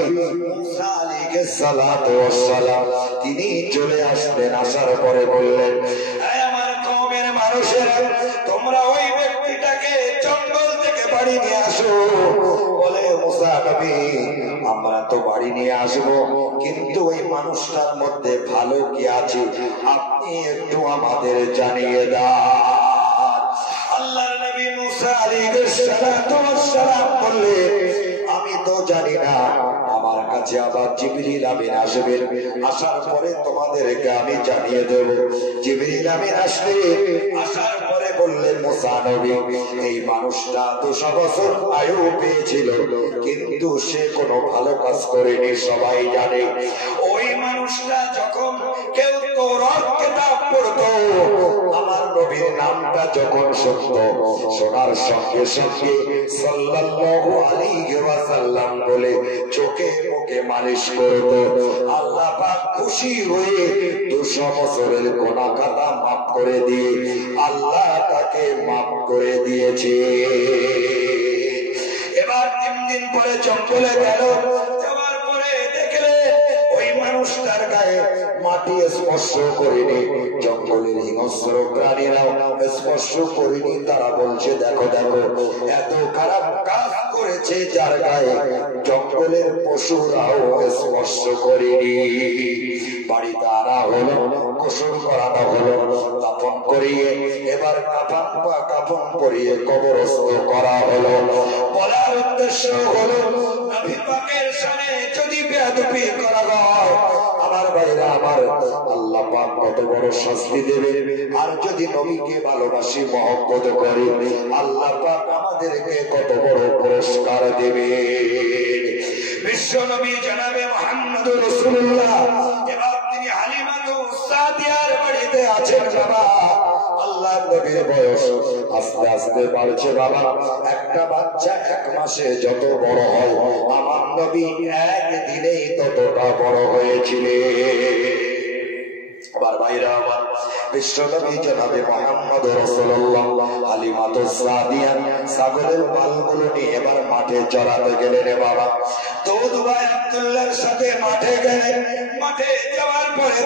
মুসা আলাইহিস সালাতু ওয়াস সালাম তিনি চলে আসলেন। আসার পরে বললেন, এই আমার কওমের মানুষেরা, তোমরা ওই ব্যক্তিটাকে জঙ্গল থেকে বাড়ি নিয়ে আসো। বলে মুসা নবী, আমরা তো বাড়ি নিয়ে আসবো, কিন্তু ওই মানুষটার মধ্যে ভালো কি আছে আপনি একটু আমাদের জানিয়ে দাও। আল্লাহর নবী মুসা আলাইহিস সালাতু ওয়াস সালাম বললেন, আমি তো জানি না, আমার কাছে আবার জিবরিল আমিন আসবেন, আসার পরে তোমাদেরকে আমি জানিয়ে দেব। জিবরিল আমিন আসলেন, আসার পরে বললেন, মুসা নবী, এই মানুষটা 200 বছর আয়ু পেয়েছিল, কিন্তু সে কোনো ভালো কাজ করেনি, সবাই জানে। ওই মানুষটা যখন কেউ তওরাত কিতাব পড়তো, আমার নবীর নামটা যখন শুনতো, শোনার সঙ্গে সঙ্গে সাল্লাল্লাহু আলাইহি ওয়াসাল্লাম বলে চোখে মুখে মালিশ করতো। আল্লাহ পাক খুশি হয়ে 200 বছরের গুনাহ খাতা মাফ করে দিয়ে আল্লাহ তাকে মাফ করে দিয়েছে। এবার 3 দিন পরে জঙ্গলে গেল। যাওয়ার পরে দেখলে ওই মানুষটার গায়ে মাটি স্পর্শ করেনি, জঙ্গলের হিংস্র প্রাণীরাও স্পর্শ করেনি। তারা বলছে, দেখো দেখো, এত খারাপ কাজ করেছে যার গায়ে জঙ্গলের পশুরাও স্পর্শ করেনি। বাড়িতে আনা হলো, গোসল করানো হলো, দাফন করিয়ে এবার কাফন পরিয়ে কবরস্থ করা হলো। বলার উদ্দেশ্য হলো, নবী পাকের শানে যদি বেয়াদবি করা হয়, আমার ভাইরা আমার, আল্লাহ পাক কত বড় শাস্তি দেবে। আর যদি নবীকে ভালোবাসি, মহব্বত করি, আল্লাহ পাক আমাদেরকে কত বড় পুরস্কার দেবে। বিশ্ব নবী জনাবে মুহাম্মদুর রাসূলুল্লাহ এবার তিনি হালিমাতুস সাদিয়ার বাড়িতে আছেন বাবা। আল্লাহ নবীর বয়স আস্তে আস্তে বাড়ছে বাবা। একটা বাচ্চা 1 মাসে যত বড় হয়, আমার নবী একদিনেই ততটা বড় হয়েছিলেন। আবার ভাইরা আমার, বিশ্বনবী জনাবে মুহাম্মদ রাসূলুল্লাহ হালিমাতুস সাদিয়া ছাগলের পালগুলো নিয়ে এবার মাঠে চড়াতে গেলেন বাবা। দুধ ভাই আব্দুল্লাহর সাথে মাঠে গেলেন। মাঠে যাওয়ার পরে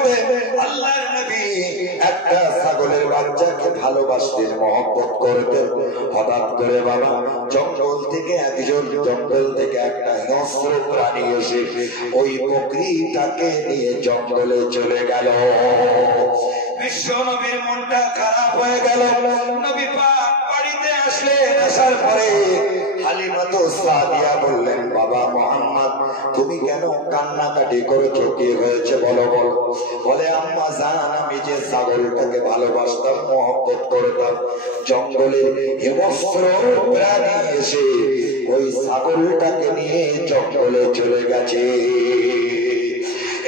আল্লাহর নবী একটা ছাগলের বাচ্চাকে ভালোবাসতেন, মহব্বত করতেন। হঠাৎ করে বাবা জঙ্গল থেকে একটা হিংস্র প্রাণী এসে ওই বকরিটাকে নিয়ে জঙ্গলে চলে গেল। বিশ্ব নবীর মনটা খারাপ হয়ে গেল। নবী পাক বাড়িতে আসলেন। আসার পরে হালিমাতুস সাদিয়া বললেন, বাবা মুহাম্মদ, তুমি কেন কান্নাকাটি করেছো? কি হয়েছে বলো বলো। বলে, আম্মা জান, আমি যে ছাগলটাকে ভালোবাসতাম, মহব্বত করতাম, জঙ্গলে হিংস্র প্রাণী এসে ওই ছাগলটাকে নিয়ে জঙ্গলে চলে গেছে।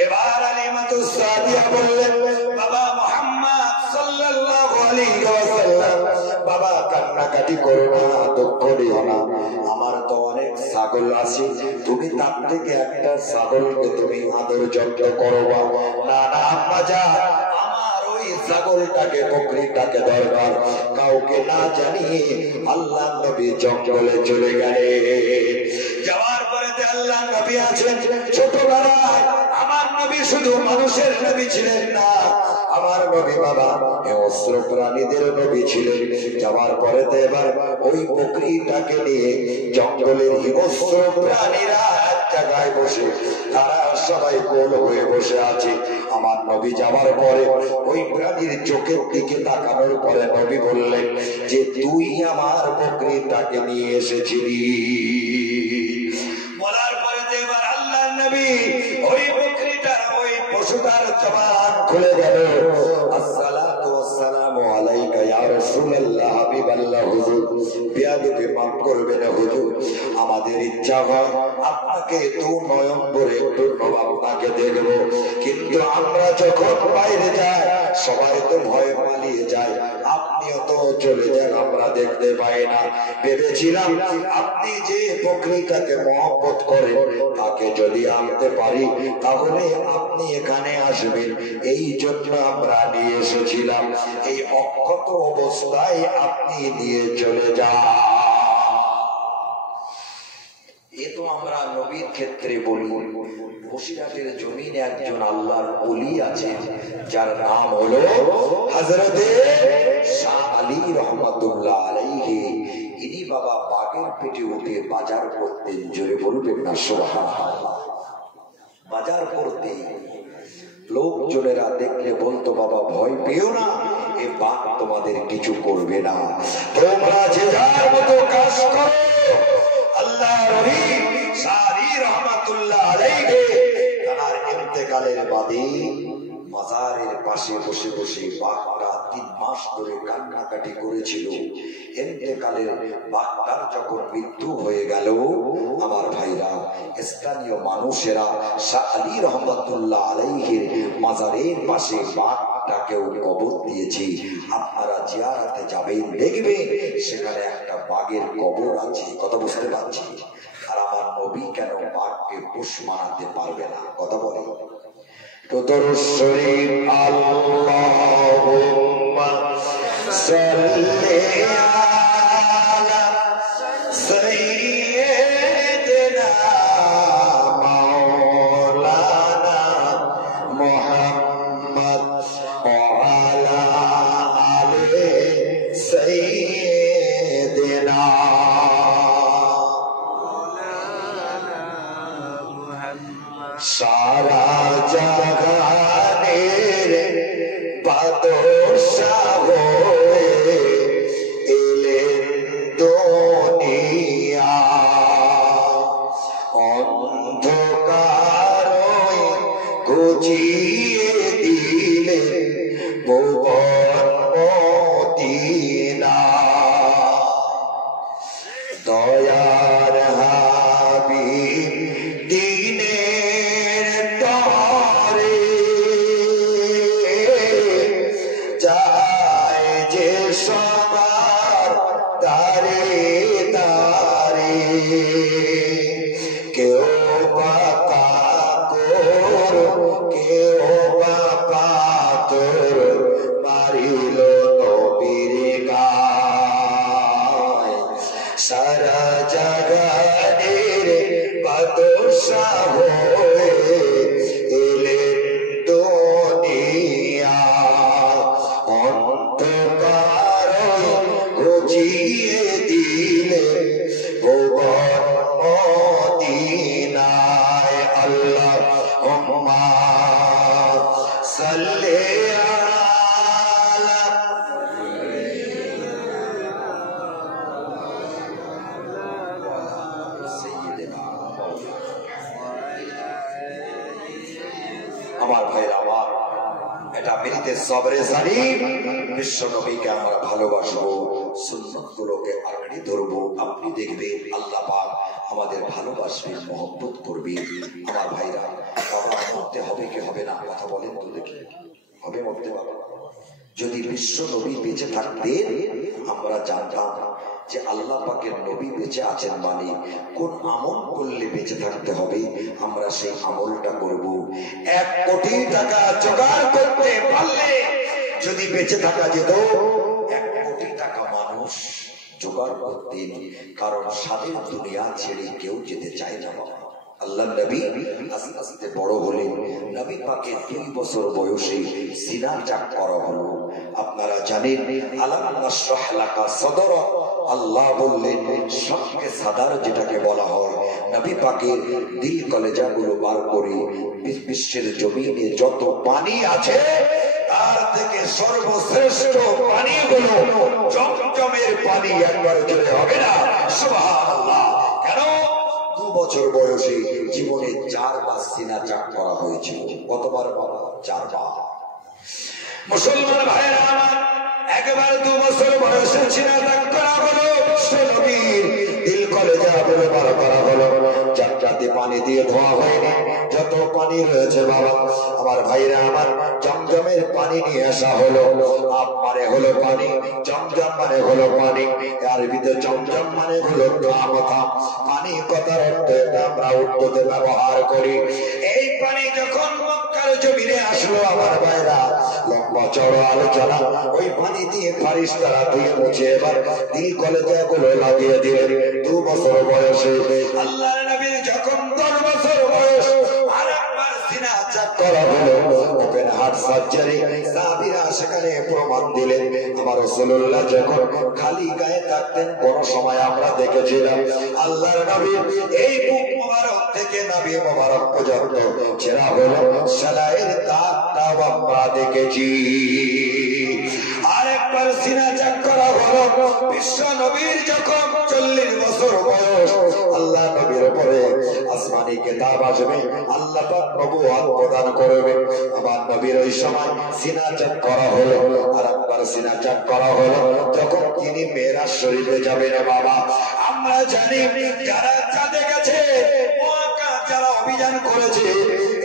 এবার হালিমাতুস সাদিয়া বললেন, বাবা মুহাম্মদ সাল্লাল্লাহু আলাইহি ওয়াসাল্লাম, বাবা কান্নাকাটি করো না, দুঃখ দিও না, আমার তো অনেক ছাগল আছে, তুমি তার থেকে একটা ছাগলকে তুমি আদর যত্ন করবা। না না আম্মা জান, আমার ওই ছাগলটাকে বকরিটাকে দরকার। কাউকে না জানিয়ে আল্লাহ নবী জঙ্গলে চলে গেলেন। যাওয়ার পরে আল্লাহ নবী আছেন ছোটবেলায়। আমার নবী শুধু মানুষের নবী ছিলেন না, আমার নবী বাবা হিংস্র প্রাণীদের নবী ছিলেন। যাওয়ার পরে এবার ওই বকরিটাকে নিয়ে জঙ্গলের হিংস্র প্রাণীরা এক জায়গায় বসে, তারা সবাই গোল হয়ে বসে আছে। আমার নবী যাওয়ার পরে ওই প্রাণীর চোখের দিকে তাকানোর পরে নবী বললেন যে, তুই আমার বকরিটাকে নিয়ে এসেছিলি। বলার পরে এবার আল্লাহ নবী ওই বকরিটা, ওই পশুটার জবান খুলে গেল। আসসালাতু ওয়াসসালামু আলাইকা ইয়া রাসূলুল্লাহ, হাবিবাল্লাহ। হুজুর বেয়াদবি মাফ করবেন হুজুর, আমাদের ইচ্ছা হয় আপনাকে দু নয়ন ভরে একটু আপনাকে দেখব, কিন্তু আমরা যখন বাইরে যাই সবাই তো ভয়ে পালিয়ে যায়, আপনিও তো চলে যান, আমরা দেখতে পাই না। ভেবেছিলাম আপনি যে বকরিটাকে মহব্বত করেন তাকে যদি আনতে পারি তাহলে আপনি এখানে আসবেন, এই জন্য আমরা নিয়ে এসেছিলাম। এই অক্ষত অবস্থায় আপনি নিয়ে চলে যান। এ তো আমরা নবীর ক্ষেত্রে বলি। বসিরহাটের জমিনে একজন আল্লাহর ওলি আছেন, যার নাম হলো হযরতে শাহ আলী রহমাতুল্লাহ আলাইহি। ইনি বাবা বাগের পেটে উঠে বাজার করতেন। জোরে বলবেন না সুবহানাল্লাহ। বাজার করতে লোকজনেরা দেখলে বলতো, বাবা ভয় পেও না, এ বাঘ তোমাদের কিছু করবে না, তোমরা যে যার মতো কাজ করো। আল্লাহ নবী শাহ আলী রহমাতুল্লাহ আলাইহি তার ইন্তেকালের বাদে মাজারের পাশে বসে বসে বাঘটা 3 মাস ধরে কান্নাকাটি করেছিল। ইন্তেকালের বাঘটার যখন মৃত্যু হয়ে গেল, আমার ভাইরা, স্থানীয় মানুষেরা শাহ আলী রহমাতুল্লাহ আলাইহির মাজারের পাশে বাঘটাকেও কবর দিয়েছে। আপনারা জিয়ারতে যাবেন, দেখবেন সেখানে একটা বাঘের কবর আছে। কথা বুঝতে পারছি? আর আমার নবী কেন বাঘকে পোষ মানাতে পারবে না? কথা বলে তো দরুদ শরীফ, আল্লাহুম্মা সাল্লি আলা সাইয়্যিদিনা মাওলানা মুহাম্মদ ওয়া আলা আলি সাইয়্যিদিনা। সারা জাহানের বাদশাহ হয়ে এলেন দুনিয়া, অন্ধকার ঘুচিয়ে দিলেন ভুবন মদিনা। দয়ার হাবিব দিনের তরে আমার ভাইরা আমার, এটা মিলিতে সবরে জানি বিশ্ব নবীকে আমরা ভালোবাসবো, সুন্নত গুলোকে আঁকড়ে ধরবো। আপনি দেখবেন আল্লাহ পাক আমাদের ভালোবাসবেন, মহব্বত করবে। আমার ভাইরা, মরতে হবে কি হবে না কথা বলেন তো দেখি, হবে মরতে পারবো? যদি বিশ্ব নবী বেঁচে থাকতেন আমরা জানতাম যে আল্লাহ পাকের নবী বেঁচে আছেন মানে কোন আমল করলে বেঁচে থাকতে হবে, আমরা সেই আমলটা করব। 1 কোটি টাকা জোগাড় করতে পারলে যদি বেঁচে থাকা যেত, 1 কোটি টাকা মানুষ জোগাড় করতেন, কারণ স্বাধীন দুনিয়া ছেড়ে কেউ যেতে চায় না। আল্লাহ নবী আস্তে আস্তে বড় হলেন, নবী পাকের 2 বছর বয়সে সিনা চাক করা হলো। আপনারা জানেন আলাম নাশরাহ লাকা সাদরা, আল্লাহ বললেন সবকে সাদার যেটাকে বলা হয়, নবী পাকের দিল কলেজাগুলো বার করে বিশ্বের জমিনে যত পানি আছে তার থেকে সর্বশ্রেষ্ঠ পানিগুলো জমজমের পানি। একবার জোরে হবে না সুবহানাল্লাহ? কেন? 2 বছর বয়সে জীবনে 4 বার সিনা চাক করা হয়েছিল। কতবার বাবা? 4 বার। মুসলমান ভাইরা আমার, একবার 2 বছর বয়সে সিনা চাক করা হলো, নবীর দিল কলেজাগুলো বার করা হলো, চারটাতে পানি দিয়ে ধোয়া হয়নি, যত পানি রয়েছে বাবা আমার ভাইরা আমার, জমজমের পানি নিয়ে আসা হলো। আপ মানে হলো পানি, জমজম মানে হলো পানি, আরবিতে জমজম মানে হলো থাম। পানি কথার অর্থ আমরা উর্দুতে ব্যবহার করি। এই পানি যখন মক্কার জমিনে আসলো আমার ভাইরা, লম্বা চড়ো আলোচনা, ওই পানি দিয়ে ফারিস্তারা ধুয়ে মুছে এবার দিল কলেজাগুলো লাগিয়ে দিলেন। 2 বছর বয়সে আল্লাহর নবীর যখন 10 বছর বয়স, আরেকবার সিনা চাক করা হলো, ওপেন হার্ট সার্জারি। সাহাবীরা সেখানে প্রমাণ দিলেন আমার রাসূলুল্লাহ যখন খালি গায়ে থাকতেন, কোন সময় আমরা দেখেছিলাম আল্লাহর নবীর এই বুক মোবারক থেকে নাভি মোবারক পর্যন্ত ছেঁড়া হলো সেলাইয়ের দাগটাও আমরা দেখেছি। আরেকবার সিনা চাক করা হলো বিশ্ব নবীর যখন 40 বছর বয়স, আল্লাহ নবীর উপরে আসমানি কিতাব আসবে, আল্লাহ পাক নবুয়ত প্রদান করবে। আমার নবীর ওই সময় সিনা চাক করা হলো। আরেকবার সিনা চাক করা হলো যখন তিনি মেরাজ শরীফে যাবেন। বাবা আমরা জানি যারা চাঁদে গেছে, মহাকাশ যারা অভিযান করেছে,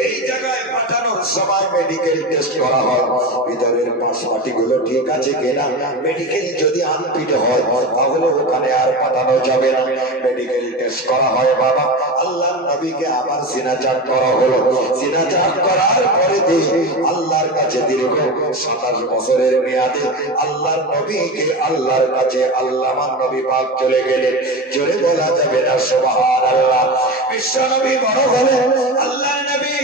এই জায়গায় পাঠানোর সময় মেডিকেল টেস্ট করা হয়, ভিতরের পাশমাটি গুলো ঠিক আছে কিনা। মেডিকেল যদি আনফিট হয় তাহলে ওখানে আর পাঠানো যাবে না, মেডিকেল টেস্ট করা হয়। বাবা আল্লাহ নবীকে আবার সিনা চাক করা হলো। সিনা চাক করার পরে আল্লাহর কাছে দীর্ঘ 27 বছরের মেয়াদে আল্লাহর নবীকে আল্লাহর কাছে আল্লাহর নবী পাক চলে গেলেন। জোরে বলা যাবে না সুবহানাল্লাহ? বিশ্ব নবী বড় হলেন, আল্লাহর নবী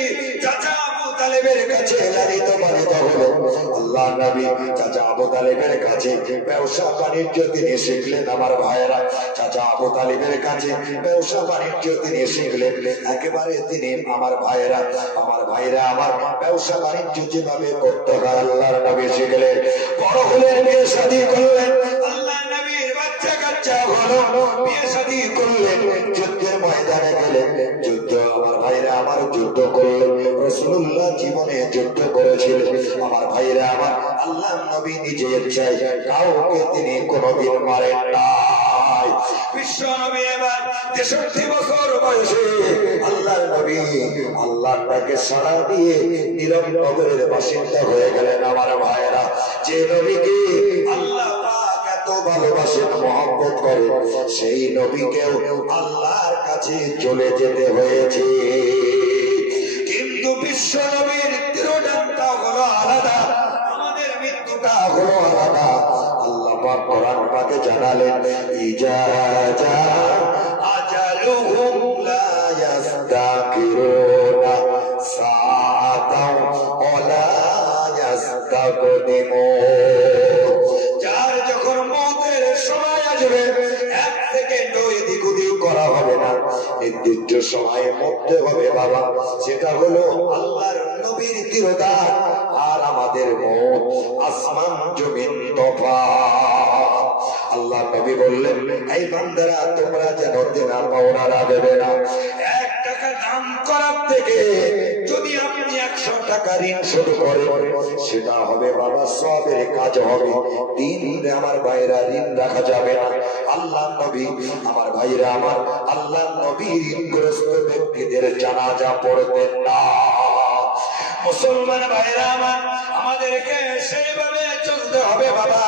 চাচা আবু তালেবের কাছে লালিত পালিত হলো। আল্লাহ নবী চাচা আবু তালেবের কাছে ব্যবসা বাণিজ্য তিনি শিখলেন। আমার ভাইয়েরা, চাচা আবু তালেবের কাছে ব্যবসা বাণিজ্য তিনি শিখলেন একেবারে। তিনি আমার ভাইয়েরা আমার ব্যবসা বাণিজ্য যেভাবে করতে হয় আল্লাহর নবী শিখলেন। বড় হলেন, বিয়ে শাদী করলেন, আল্লাহর নবীর বাচ্চা কাচ্চা হলো, বিয়ে শাদী করলেন, যুদ্ধের ময়দানে গেলেন, যুদ্ধ আমার ভাইরা আমার যুদ্ধ করলেন। রাসূলুল্লাহ জীবনে যুদ্ধ করেছিলেন। আমার ভাইরা আমার, আল্লাহর নবী নিজে ইচ্ছায় কাউকে তিনি কোনদিন মারেন নাই। বিশ্ব নবী এবার 63 বছর বয়সে আল্লাহর নবী আল্লাহকে সাড়া দিয়ে নীরব নগরের বাসিন্দা হয়ে গেলেন। আমার ভাইরা, যে নবীকে আল্লাহ পাক এত ভালোবাসেন, মহব্বত করেন, সেই নবীকেও আল্লাহর কাছে চলে যেতে হয়েছে। কিন্তু বিশ্ব নবীর তিরোধানটা হলো আলাদা, আমাদের মৃত্যুটা হলো আলাদা। আল্লাহ পাক কোরআন পাকে জানালেন, ইজা জা আজালুহুম লা ইস্তাকিরুনা সাআতাও ওয়ালা ইস্তাকদিমুন। যার যখন মওতের সময় আসবে, 1 সেকেন্ড এদিক ওদিক করা হবে না, নির্দিষ্ট সময়ে মরতে হবে। বাবা সেটা হলো আল্লাহর নবীর তিরোধান। আর আমাদের আমাদের মৌত, আসমান জমিন তফাৎ। আল্লাহ নবী বললেন, এই বান্দারা তোমরা যেন দেনা পাওনারা দেবে না। 1 টাকা দান করার থেকে যদি আপনি 100 টাকা ঋণ শোধ করেন, সেটা হবে বাবা সবের কাজ হবে। দিনে আমার ভাইরা ঋণ রাখা যাবে না। আল্লাহ নবী আমার ভাইরা আমার, আল্লাহ নবী ঋণগ্রস্ত ব্যক্তিদের জানাজা পড়তেন না। মুসলমান ভাইরা আমার, আমাদেরকে সেইভাবে চলতে হবে বাবা।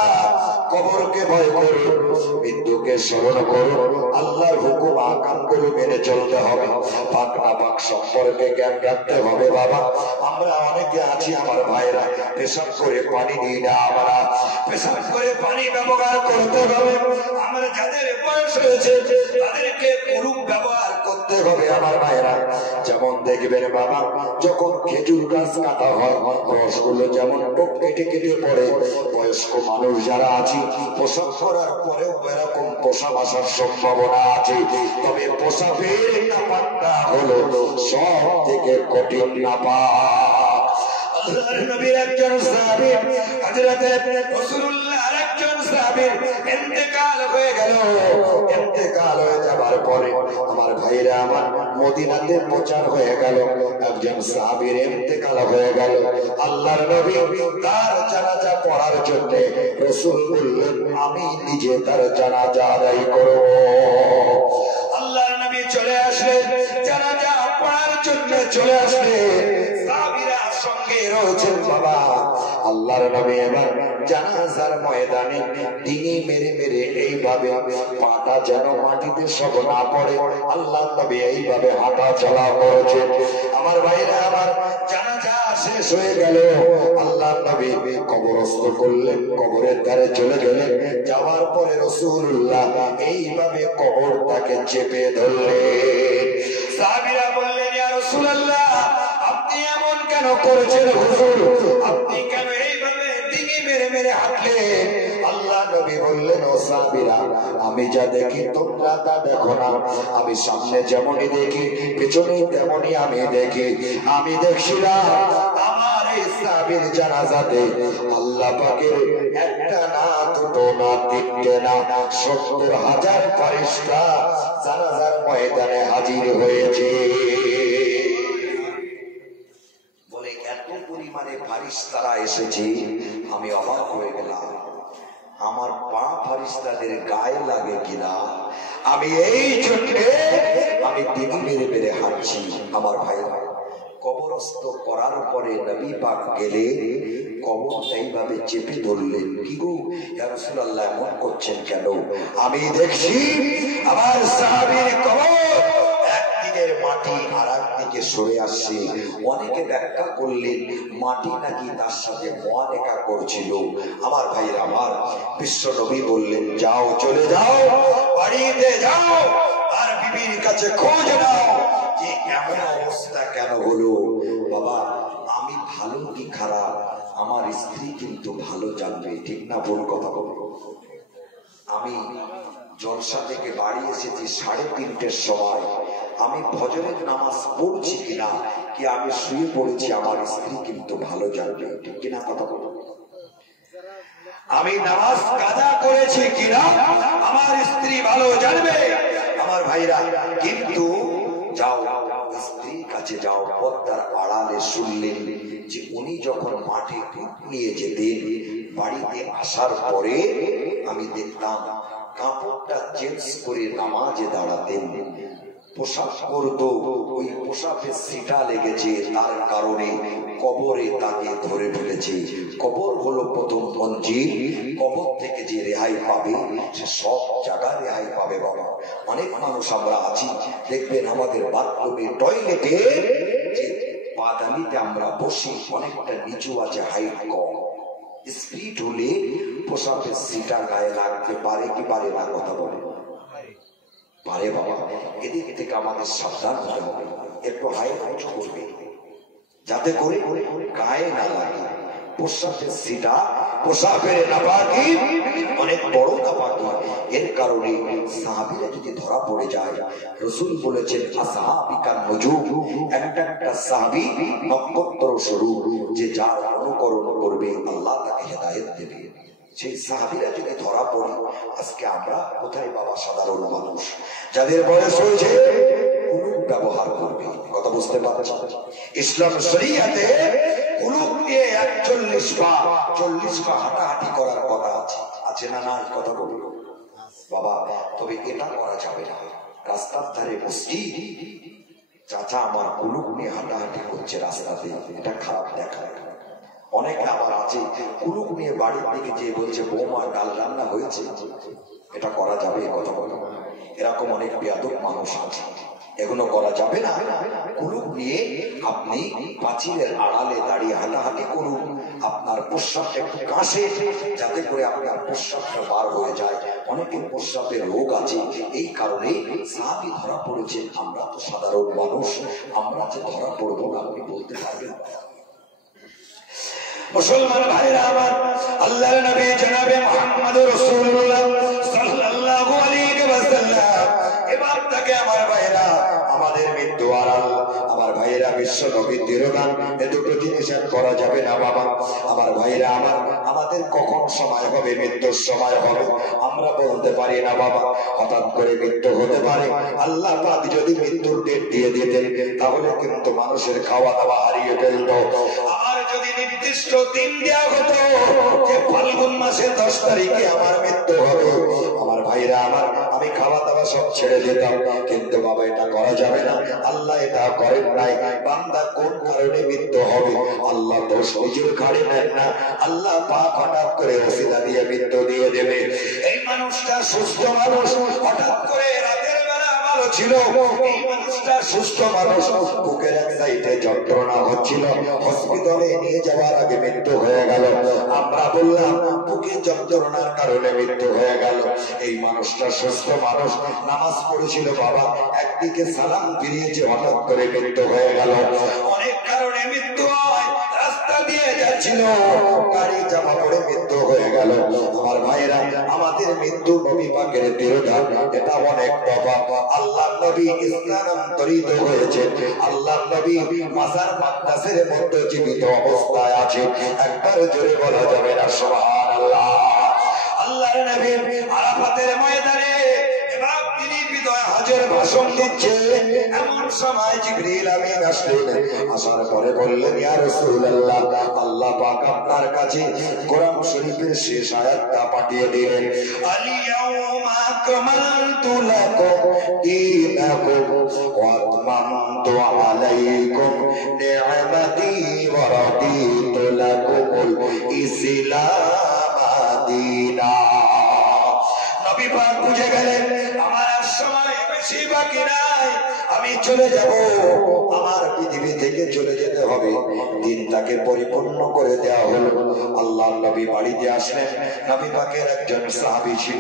কবরকে ভয় করো, মৃত্যুকে স্মরণ করো, আল্লাহর হুকুম আকাম গুলো মেনে চলতে হবে। পাক না পাক সম্পর্কে জ্ঞান রাখতে হবে বাবা। আমরা অনেকে আছি আমার ভাইরা, পেশাব করে পানি নিই না, আমরা পেশাব করে পানি ব্যবহার করতে হবে। আমরা যাদের বয়স হয়েছে তাদেরকে কুলুপ ব্যবহার করতে হবে আমার ভাইরা। যেমন দেখবেন বাবা, যখন খেজুর গাছ কাটা হয়, রসগুলো যেমন কেটে কেটে পড়ে, বয়স্ক মানুষ যারা আছে প্রসাব করার পরেও এরকম প্রসাব আসার সম্ভাবনা আছে। তবে প্রসাবের নাপাকটা হলো সব থেকে কঠিন নাপাক। আল্লাহর নবীর একজন সাহাবী, হযরত রাসূলুল্লাহর একজন সাহাবীর ইন্তেকাল হয়ে গেল। ইন্তেকাল হয়ে যাবার পরে আমার ভাইরা আমার, মদিনাতে প্রচার হয়ে গেল, একজন সাহাবীর ইন্তেকাল হয়ে গেল। আল্লাহর নবী তার জানাজা পড়ার জন্য রাসূল বললেন, আমি নিজে তার জানাজা আদায় করব। আল্লাহর নবী চলে আসলেন, জানাজা পড়ার জন্য চলে আসলেন। সাহাবীরা সঙ্গে রয়েছেন বাবা। আল্লাহর নবী এবার জানাজার ময়দানে ডিঙি মেরে মেরে এইভাবে পাটা যেন মাটিতে সব না পড়ে, আল্লাহর নবী এইভাবে হাঁটা চলা করেছেন। আমার ভাইরা আমার, জানাজা শেষ হয়ে গেল। আল্লাহর নবী কবরস্থ করলেন, কবরের ধারে চলে গেলেন। যাওয়ার পরে রাসূলুল্লাহ এইভাবে কবরটাকে চেপে ধরলেন। সাহাবীরা বললেন, ইয়া রাসূলুল্লাহ, আপনি এমন কেন করেছেন হুজুর? আপনি কেন এইভাবে ডিঙি মেরে মেরে হাঁটলেন? আল্লাহ নবী বললেন, ও সাহাবীরা, আমি যা দেখি তোমরা তা দেখো না। আমি সামনে যেমনই দেখি, পেছনে তেমনই আমি দেখি। আমি দেখছিলাম আমার এই সাহাবীর জানাজাতে আল্লাহ পাকের একটা না, দুটো না, তিনটে না, 70,000 ফেরেশতা জানাজার ময়দানে হাজির হয়েছে। বলে এত পরিমাণে ফেরেশতারা এসেছে, আমি অবাক হয়ে গেলাম। আমার পা ফেরেশতাদের গায়ে লাগে কিনা, আমি এই জন্যে আমি ডিঙি মেরে মেরে হাঁটছি। আমার ভাইরা, কবরস্থ করার পরে নবী পাক গেলে কবরটা এইভাবে চেপে ধরলেন। কি গো ইয়া রাসূলুল্লাহ, এমন করছেন কেন? আমি দেখছি আমার সাহাবীর কবর একদিকের মাটি আর একদিকে সরে আসছে। অনেকে ব্যাখ্যা করলেন মাটি নাকি তার সাথে মুআনেকা করছিল। আমার ভাইরা আমার, বিশ্ব নবী বললেন, যাও, চলে যাও, বাড়িতে যাও, আর বিবির কাছে খোঁজ নাও যে এমন অবস্থা কেন হলো। বাবা, আমি ভালো কি খারাপ আমার স্ত্রী কিন্তু ভালো জানবে, ঠিক না ভুল কথা বলবো? আমি জলসা থেকে বাড়ি এসেছি 3:30টার সময়। আমি ফজরের নামাজ পড়ছি কিনা, কি আমি শুয়ে পড়েছি, আমার স্ত্রী কিন্তু ভালো জানবে, ঠিক কিনা কথা বলবো? আমি নামাজ কাজা করেছি কিনা আমার স্ত্রী ভালো জানবে। আমার ভাইরা, কিন্তু যাও, স্ত্রীর কাছে যাও। পর্দার আড়ালে শুনলেন যে উনি যখন মাঠে দুধ নিয়ে যেতেন, বাড়িতে আসার পরে আমি দেখতাম কাপড়টা চেঞ্জ করে নামাজে দাঁড়াতেন। পোশাক করতো, ওই পোশাকের সিটা লেগেছে, তার কারণে কবরে তাকে ধরে ফেলেছে। কবর হলো প্রথম মঞ্জিল, কবর থেকে যে রেহাই পাবে সে সব জায়গায় রেহাই পাবে বাবা। অনেক মানুষ আমরা আছি, দেখবেন আমাদের বাথরুমে, টয়লেটে যে পাদানিতে আমরা বসি অনেকটা নিচু আছে, হাইট কম। স্পিড হলে পোশাকের সিটা গায়ে লাগতে পারে কি পারে না, কথা বলে? পারে বাবা। এদিক থেকে আমাদের সাবধান হতে হবে, একটু হাইট করবে যাতে করে গায়ে না লাগে। প্রস্রাবের সিটা, প্রস্রাবের নাপাকি অনেক বড় নাপাকি। এর কারণে সাহাবীরা যদি ধরা পড়ে যায়, রাসূল বলেছেন আসহাবিকান নুজুম, একটা সাহাবী নক্ষত্র স্বরূপ, যে যার অনুকরণ করবে আল্লাহ তাকে হেদায়েত দেবে। সেই সাহাবীরা যদি ধরা পড়ে, আজকে আমরা কোথায় বাবা? সাধারণ মানুষ যাদের বয়স হয়েছে কুলুপ ব্যবহার করবে। কথা বুঝতে পারছেন? ইসলাম শরীয়তে কুলুপ দিয়ে 41 পা হাঁটাহাঁটি করার কথা আছে না? না, কথা বলি বাবা। তবে এটা করা যাবে না। রাস্তার ধারে মসজিদ, চাচা আমার কুলুপ নিয়ে হাঁটাহাঁটি করছে রাস্তাতে, এটা খারাপ দেখায়। অনেকে আবার আছে কুলুপ নিয়ে বাড়ির দিকে যে বলছে বৌমা ডাল রান্না হয়েছে, এটা করা যাবে? কথা বলো। এরকম অনেক বেয়াদব মানুষ আছে, এগুলো করা যাবে না। কুলুপ নিয়ে আপনি পাঁচিলের আড়ালে দাঁড়িয়ে হাঁটাহাঁটি করুন, আপনার প্রস্রাবটা একটু কাশে, যাতে করে আপনার প্রস্রাবটা বার হয়ে যায়। অনেকের প্রস্রাবের রোগ আছে, এই কারণে সাহাবী ধরা পড়েছেন। আমরা তো সাধারণ মানুষ, আমরা যে ধরা পড়বো না আপনি বলতে পারবেন? মুসলমান ভাইরা আমার, আল্লাহর নবী জনাবে মুহাম্মদ রাসূলুল্লাহ সাল্লাল্লাহু আলাইহি ওয়াসাল্লাম, এবার তাকে আমার ভাইরা, আমাদের মৃত্যু আড়াল, আমার ভাইরা বিশ্ব নবীর তিরোধান, এ দুটো জিনিস করা যাবে না বাবা। আমার ভাইরা আমার, আমাদের কখন সময় হবে, মৃত্যুর সময় হবে আমরা বলতে পারি না বাবা। হঠাৎ করে মৃত্যু হতে পারে। আল্লাহ পাক যদি মৃত্যুর ডেট দিয়ে দিতেন, তাহলে কিন্তু মানুষের খাওয়া দাওয়া হারিয়ে ফেলত। আর যদি নির্দিষ্ট দিন দেওয়া হতো যে ফাল্গুন মাসের 10 তারিখে আমার মৃত্যু হবে, আমার ভাইরা আমার, আমি খাওয়া দাওয়া সব ছেড়ে দিতাম। কিন্তু বাবা এটা করা যাবে না, আল্লাহ এটা করেন নাই। বান্দা কোন কারণে মৃত্যু হবে আল্লাহ দোষ নিজের ঘাড়ে নেন না। আল্লাহ পাক হঠাৎ করে ওসিলা দিয়ে মৃত্যু দিয়ে দেবে। এই মানুষটা সুস্থ মানুষ, হঠাৎ করে রাতের বেলা ভালো ছিল, এই মানুষটা সুস্থ মানুষ, বুকের এক সাইডে যন্ত্রণা হচ্ছিল, হসপিটালে নিয়ে যাওয়ার আগে মৃত্যু হয়ে গেল। আমরা বললাম বুকে যন্ত্রণার কারণে মৃত্যু হয়ে গেল। এই মানুষটা সুস্থ মানুষ, নামাজ পড়েছিল বাবা, একদিকে সালাম ফিরিয়েছে, হঠাৎ করে মৃত্যু হয়ে গেল। অনেক কারণে মৃত্যু হয়, রাস্তা দিয়ে যাচ্ছিল, গাড়ি জামা পড়ে মৃত্যু হয়ে গেল। আমার ভাইরা, আমাদের মৃত্যু নবী পাকের তিরোধান, এটা অনেক বাবা। আল্লাহ নবী স্থানান্তরিত হয়েছে, আল্লাহ নবী মাজার মাকদাসের মধ্যে জীবিত অবস্থায় আছে। একবার জোরে বলা যাবে না সুবহানাল্লাহ। আল্লাহর নবী আরাফাতের ময়দানে এবার তিনি বিদায় হজের ভাষণ দিচ্ছেন। এমন সময় জিবরিল আমিন আসলেন, আসার পরে বললেন ইয়া রাসূলুল্লাহ, আল্লাহ পাক আপনার কাছে কোরআন শরীফের শেষ আয়াতটা পাঠিয়ে দিলেন, আল-ইয়াউমা আকমালতু লাকুম দীনাকুম ওয়া আতমামতু আলাইকুম নি'মাতি ওয়া রাদিতু লাকুমুল ইসলাম দীনা। নবী পাক বুঝে গেলেন আমার আর সময় বেশি বাকি নাই, আমি চলে যাব, আমার পৃথিবী থেকে চলে যেতে হবে। দিনটাকে পরিপূর্ণ করে দেওয়া হলো। আল্লাহর নবী বাড়িতে আসলেন। নবী পাকের একজন সাহাবী ছিল,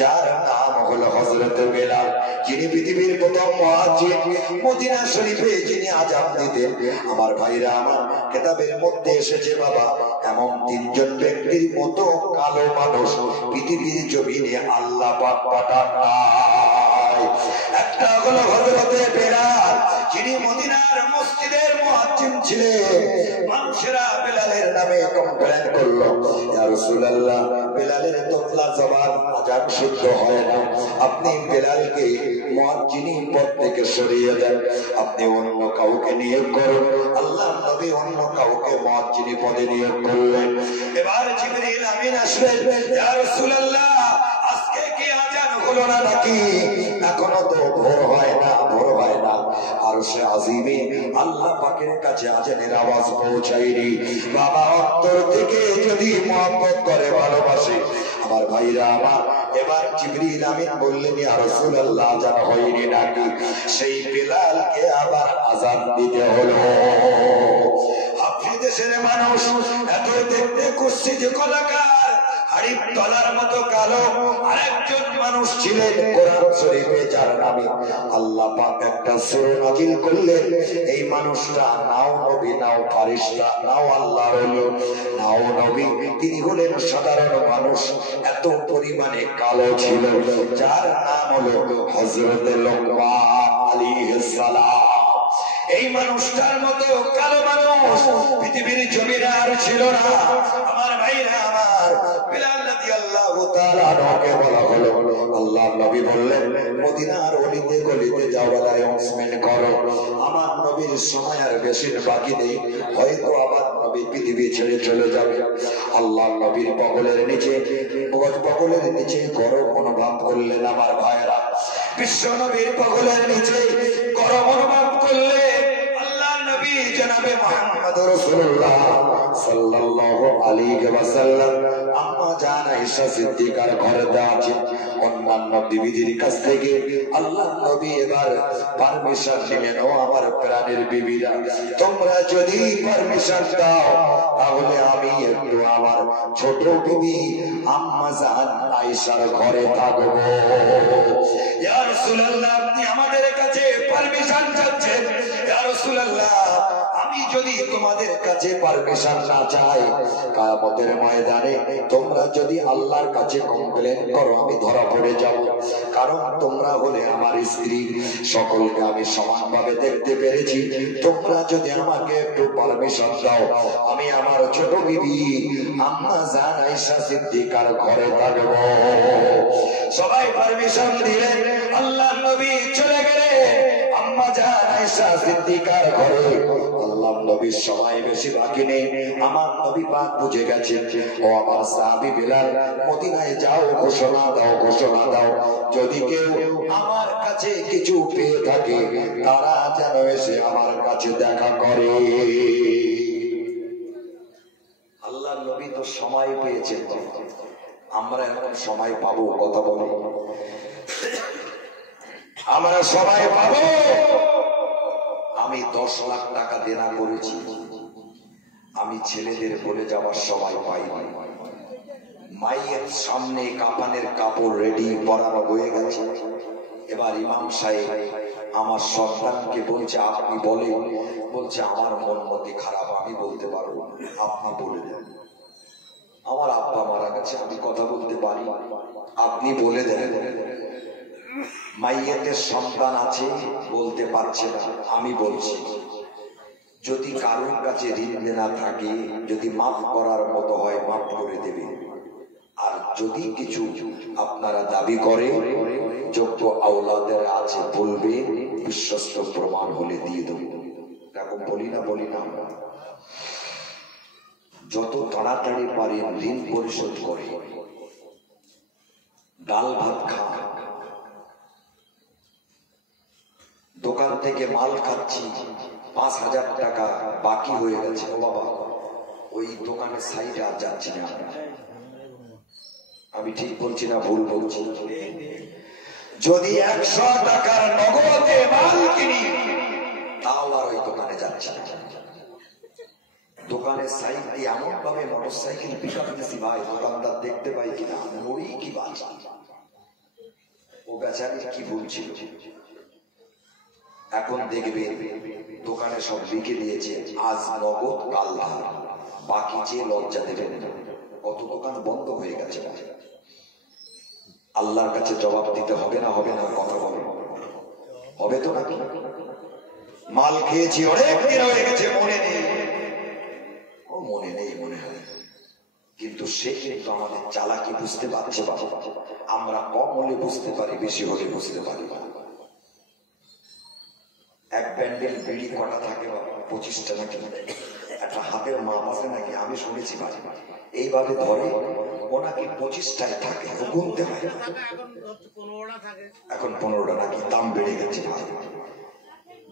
যার নাম হলো হযরত বেলাল, যিনি পৃথিবীর প্রথম মুয়াজ্জিন, মদিনা শরীফে যিনি আযান দিতেন। আমার ভাইরা আমার, কিতাবের মধ্যে এসেছে বাবা, এমন 3 জন ব্যক্তির মতো কালো মানুষ পৃথিবীর জমিনে আল্লাহ পাক পাঠান নাই। একটা হলো হযরতে বেলাল, যিনি মদিনার মসজিদের মুয়াজ্জিন ছিলেন। মানুষেরা বেলালের নামে কমপ্লেইন করলো, ইয়া রাসূলুল্লাহ, বেলালের তোতলা জবান আযান শুদ্ধ হয় না, আপনি বেলালকে মুয়াজ্জিনি পদ থেকে সরিয়ে দেন, আপনি অন্য কাউকে নিয়োগ করুন। আল্লাহর নবী অন্য কাউকে মুয়াজ্জিনি পদে নিয়োগ করলেন। এবার জিবরিল আমিন আসলেন, ইয়া রাসূলুল্লাহ, আজকে কি আযান হলো না নাকি? এখনো তো ভোর হয় না, ভোর হয় না। আরশে আজিমে আল্লাহ পাকের কাছে আযানের আওয়াজ পৌঁছায়নি। বাবা অন্তর থেকে যদি মহব্বত করে, ভালোবাসে, আমার ভাইরা আমার, এবার জিবরিল আমিন বললেন, ইয়া রাসূলুল্লাহ, আযান হয়নি নাকি? সেই বেলালকে আবার আযান দিতে হলো। আপনি দেশের মানুষ, এত দেখতে কুৎসিত কলাকার, গাড়ির তলার মতো কালো আরেকজন মানুষ ছিলেন কোরআন শরীফে যার নামে আল্লাহ পাক একটা সূরা নাযিল করলেন। এই মানুষটা নাও নবী, নাও ফেরেশতা, নাও আল্লাহর ওলি, নাও নবী, তিনি হলেন সাধারণ মানুষ। এত পরিমাণে কালো ছিল, যার নাম হলো হযরত লোকমান আলাইহিস সালাম। এই মানুষটার মতো কালো মানুষ পৃথিবীর জমিনে আর ছিল না। আমার ভাইরা আমার, বিলাল রাদিয়াল্লাহু তাআলা আনহুকে বলা হলো, আল্লাহর নবী বললেন মদিনার অলিতে গলিতে যাওয়া অ্যানাউন্সমেন্ট করো, আমার নবীর সময় আর বেশি বাকি নেই, হয়তো আবার নবী পৃথিবী ছেড়ে চলে যাবে। আল্লাহর নবীর বগলের নিচে গরম অনুভব করলেন আমার ভাইরা। বিশ্ব নবীর বগলের নিচে গরম অনুভব করলে আল্লাহর নবী জনাবে মুহাম্মদ রাসূলুল্লাহ সাল্লাল্লাহু আলাইহি ওয়াসাল্লাম আম্মা জান আয়েশা সিদ্দিকার ঘরেতে আছেন। অন্যান্য বিবিদের কাছ থেকে আল্লাহর নবী এবার পারমিশন নিলেন, ও আমার প্রাণের বিবিরা, তোমরা যদি পারমিশন দাও তাহলে আমি একটু আমার ছোট বিবি আম্মা জান আয়েশার ঘরে থাকবো। ইয়া রাসূলুল্লাহ, আপনি আমাদের কাছে পারমিশন চাচ্ছেন? ইয়া রাসূলুল্লাহ, আমি যদি তোমাদের কাছে পারমিশন না চাই, কিয়ামতের ময়দানে তোমরা যদি আল্লাহর কাছে কমপ্লেন করো আমি ধরা পড়ে যাব। কারণ তোমরা হলে আমার স্ত্রী, সকলকে আমি সমানভাবে দেখতে পেরেছি। তোমরা যদি আমাকে একটু পারমিশন দাও, আমি আমার ছোট বিবি আম্মা জান আয়েশা সিদ্দিকার ঘরে থাকবো। সবাই পারমিশন দিলেন, আল্লাহর নবী চলে গেলেন আম্মা জান আয়েশা সিদ্দিকার ঘরে। আল্লাহর নবীর সময় বেশি বাকি নেই। আমার নবী পাক বুঝে গেছেন, ও আমার সাহাবী বিলাল, মদিনায় যাও, ঘোষণা দাও, যদি কেউ আমার কাছে কিছু পেয়ে থাকে তারা যেন এসে আমার কাছে দেখা করে। আল্লাহর নবী তো সময় পেয়েছেন, আমরা এখন সময় পাবো? কথা বলো, আমরা সময় পাবো? আমি 10 লাখ টাকা দেনা করেছি, আমি ছেলেদের বলে যাওয়ার সময় পাই। মাইয়ের সামনে কাফনের কাপড় রেডি পরানো হয়ে গেছে। এবার ইমাম সাহেব আমার সন্তানকে বলছে আপনি বলে, বলছে আমার মন মতি খারাপ, আমি বলতে পারবো, আপনি বলে দেন। আমার আব্বা মারা গেছে, আমি কথা বলতে পারি, আপনি বলে দেন। মাইয়েদের সন্তান আছে, বলতে পারছে না, আমি বলছি। যদি কারোর কাছে ঋণ দেনা থাকে, যদি মাফ করার মতো হয় মাফ করে দেবে। আর যদি কিছু আপনারা দাবি করে, যোগ্য আওলাদের আছে বলবে, বিশ্বস্ত প্রমাণ হলে দিয়ে দেবো। এরকম বলি না আমরা? যত তাড়াতাড়ি পারে ঋণ পরিশোধ করে, ডাল ভাত খা। দোকান থেকে মাল খাচ্ছি, 5,000 টাকা বাকি হয়ে গেছে, ও বাবা ওই দোকানের সাইডে আর যাচ্ছি না। আমি ঠিক বলছি না ভুল বলছি? যদি 100 টাকার নগদে মাল কিনি তাও আর ওই দোকানে যাচ্ছি না। দোকানের সাইড দিয়ে এমন ভাবে মোটরসাইকেল পিকআপ দিয়েছি ভাই, দোকানদার দেখতে পাই কিনা, নড়ি কি বাঁচা। ও বেচারি কি ভুল ছিল? এখন দেখবে দোকানে সব লিখে দিয়েছে আজ নগদ কাল ধার, বাকি যে লজ্জা দেবেন। কত দোকান বন্ধ হয়ে গেছে। আল্লাহর কাছে জবাব দিতে হবে না? কথা বলে হবে তো নাকি? মাল খেয়েছি অনেক দিন হয়ে গেছে, মনে নেই। ও মনে নেই মনে হয়, কিন্তু সে কিন্তু আমাদের চালাকি বুঝতে পারছে। আমরা কম হলে বুঝতে পারি, বেশি হলে বুঝতে পারি না। এক ব্যান্ডেল বিড়ি কটা থাকে? 25টা নাকি? একটা হাতের মাপ আছে নাকি? আমি শুনেছি বাড়ি এইভাবে ধরে ওনাকে 25টায় থাকে, গুনতে হয়। এখন 15টা নাকি? দাম বেড়ে গেছে ভাই।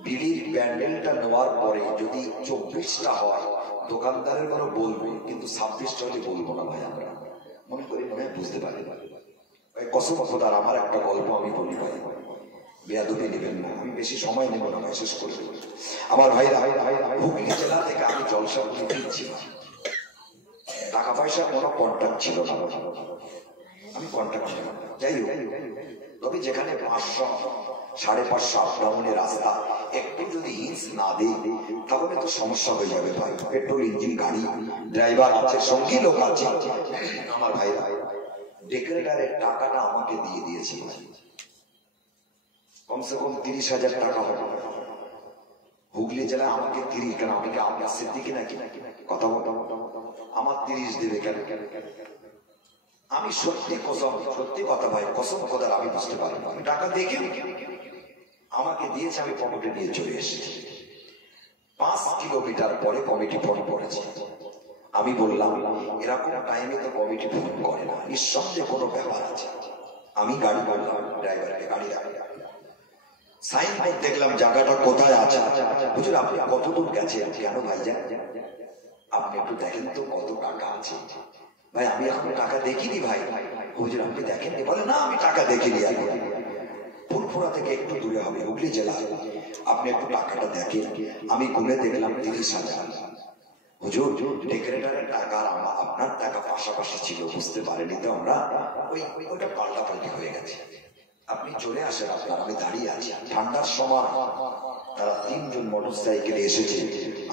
বিড়ির ব্যান্ডেলটা নেওয়ার পরে যদি 24টা হয় দোকানদারের বড় বলবে, কিন্তু 26টা হলে বলবো না ভাই। আমরা মনে করি মনে বুঝতে পারি। কসম খোদার আমার একটা গল্প আমি বলি ভাই, বেয়াদবি নেবেন না, আমি বেশি সময় নেব না ভাই, শেষ করে দেব। আমার ভাইরা, হুগলি জেলা থেকে আমি জলসা করে ফিরছিলাম। টাকা পয়সা কোনো কন্ট্যাক্ট ছিল না, আমি কন্ট্যাক্ট ছিল না। যাই হোক, তবে যেখানে 500 550 আপ ডাউনের রাস্তা একটু যদি হিন্স না দেই তাহলে তো সমস্যা হয়ে যাবে ভাই। পেট্রোল ইঞ্জিন গাড়ি, ড্রাইভার আছে, সঙ্গী লোক আছে। আমার ভাইরা ডেকোরেটরের টাকাটা আমাকে দিয়ে দিয়েছে, কমসে কম 30,000 টাকা হবে। হুগলি জেলায় আমাকে 30, কেন আমি আপনার সিদ্দিকি নাকি কথা বলতে আমার 30 দেবে কেন? আমি সত্যি কসম, সত্যি কথা ভাই, কসম খোদার আমি বুঝতে পারি না। আমি টাকা দেখে আমাকে দিয়েছে, আমি পকেটে নিয়ে চলে এসেছি। 5 কিলোমিটার পরে কমিটি ফোন করেছে। আমি বললাম এরকম টাইমে তো কমিটি ফোন করে না, নিঃসন্দেহে কোনো ব্যাপার আছে। আমি গাড়ি করলাম, ড্রাইভারকে গাড়ি রাখলাম, সাইনবোর্ড দেখলাম জায়গাটা কোথায় আছে। বুঝলেন আপনি কত দূর গেছেন? কেন ভাই যান, আপনি একটু দেখেন তো কত টাকা আছে। ভাই আমি এখন টাকা দেখিনি ভাই। হুজুর আপনি দেখেননি? বলে না আমি টাকা দেখিনি। এখন ফুলপুরা থেকে একটু দূরে হবে, হুগলি জেলা। আপনি একটু টাকাটা দেখেন। আমি গুনে দেখলাম 30,000। হুজুর ডেকোরেটরের টাকা আর আপনার টাকা পাশাপাশি ছিল, বুঝতে পারেনি তো আমরা, ওইটা পাল্টাপাল্টি হয়ে গেছে। আপনি চলে আসেন আপনার, আমি দাঁড়িয়ে আছি। ঠান্ডার সময় তারা 3 জন মোটর সাইকেলে এসেছে,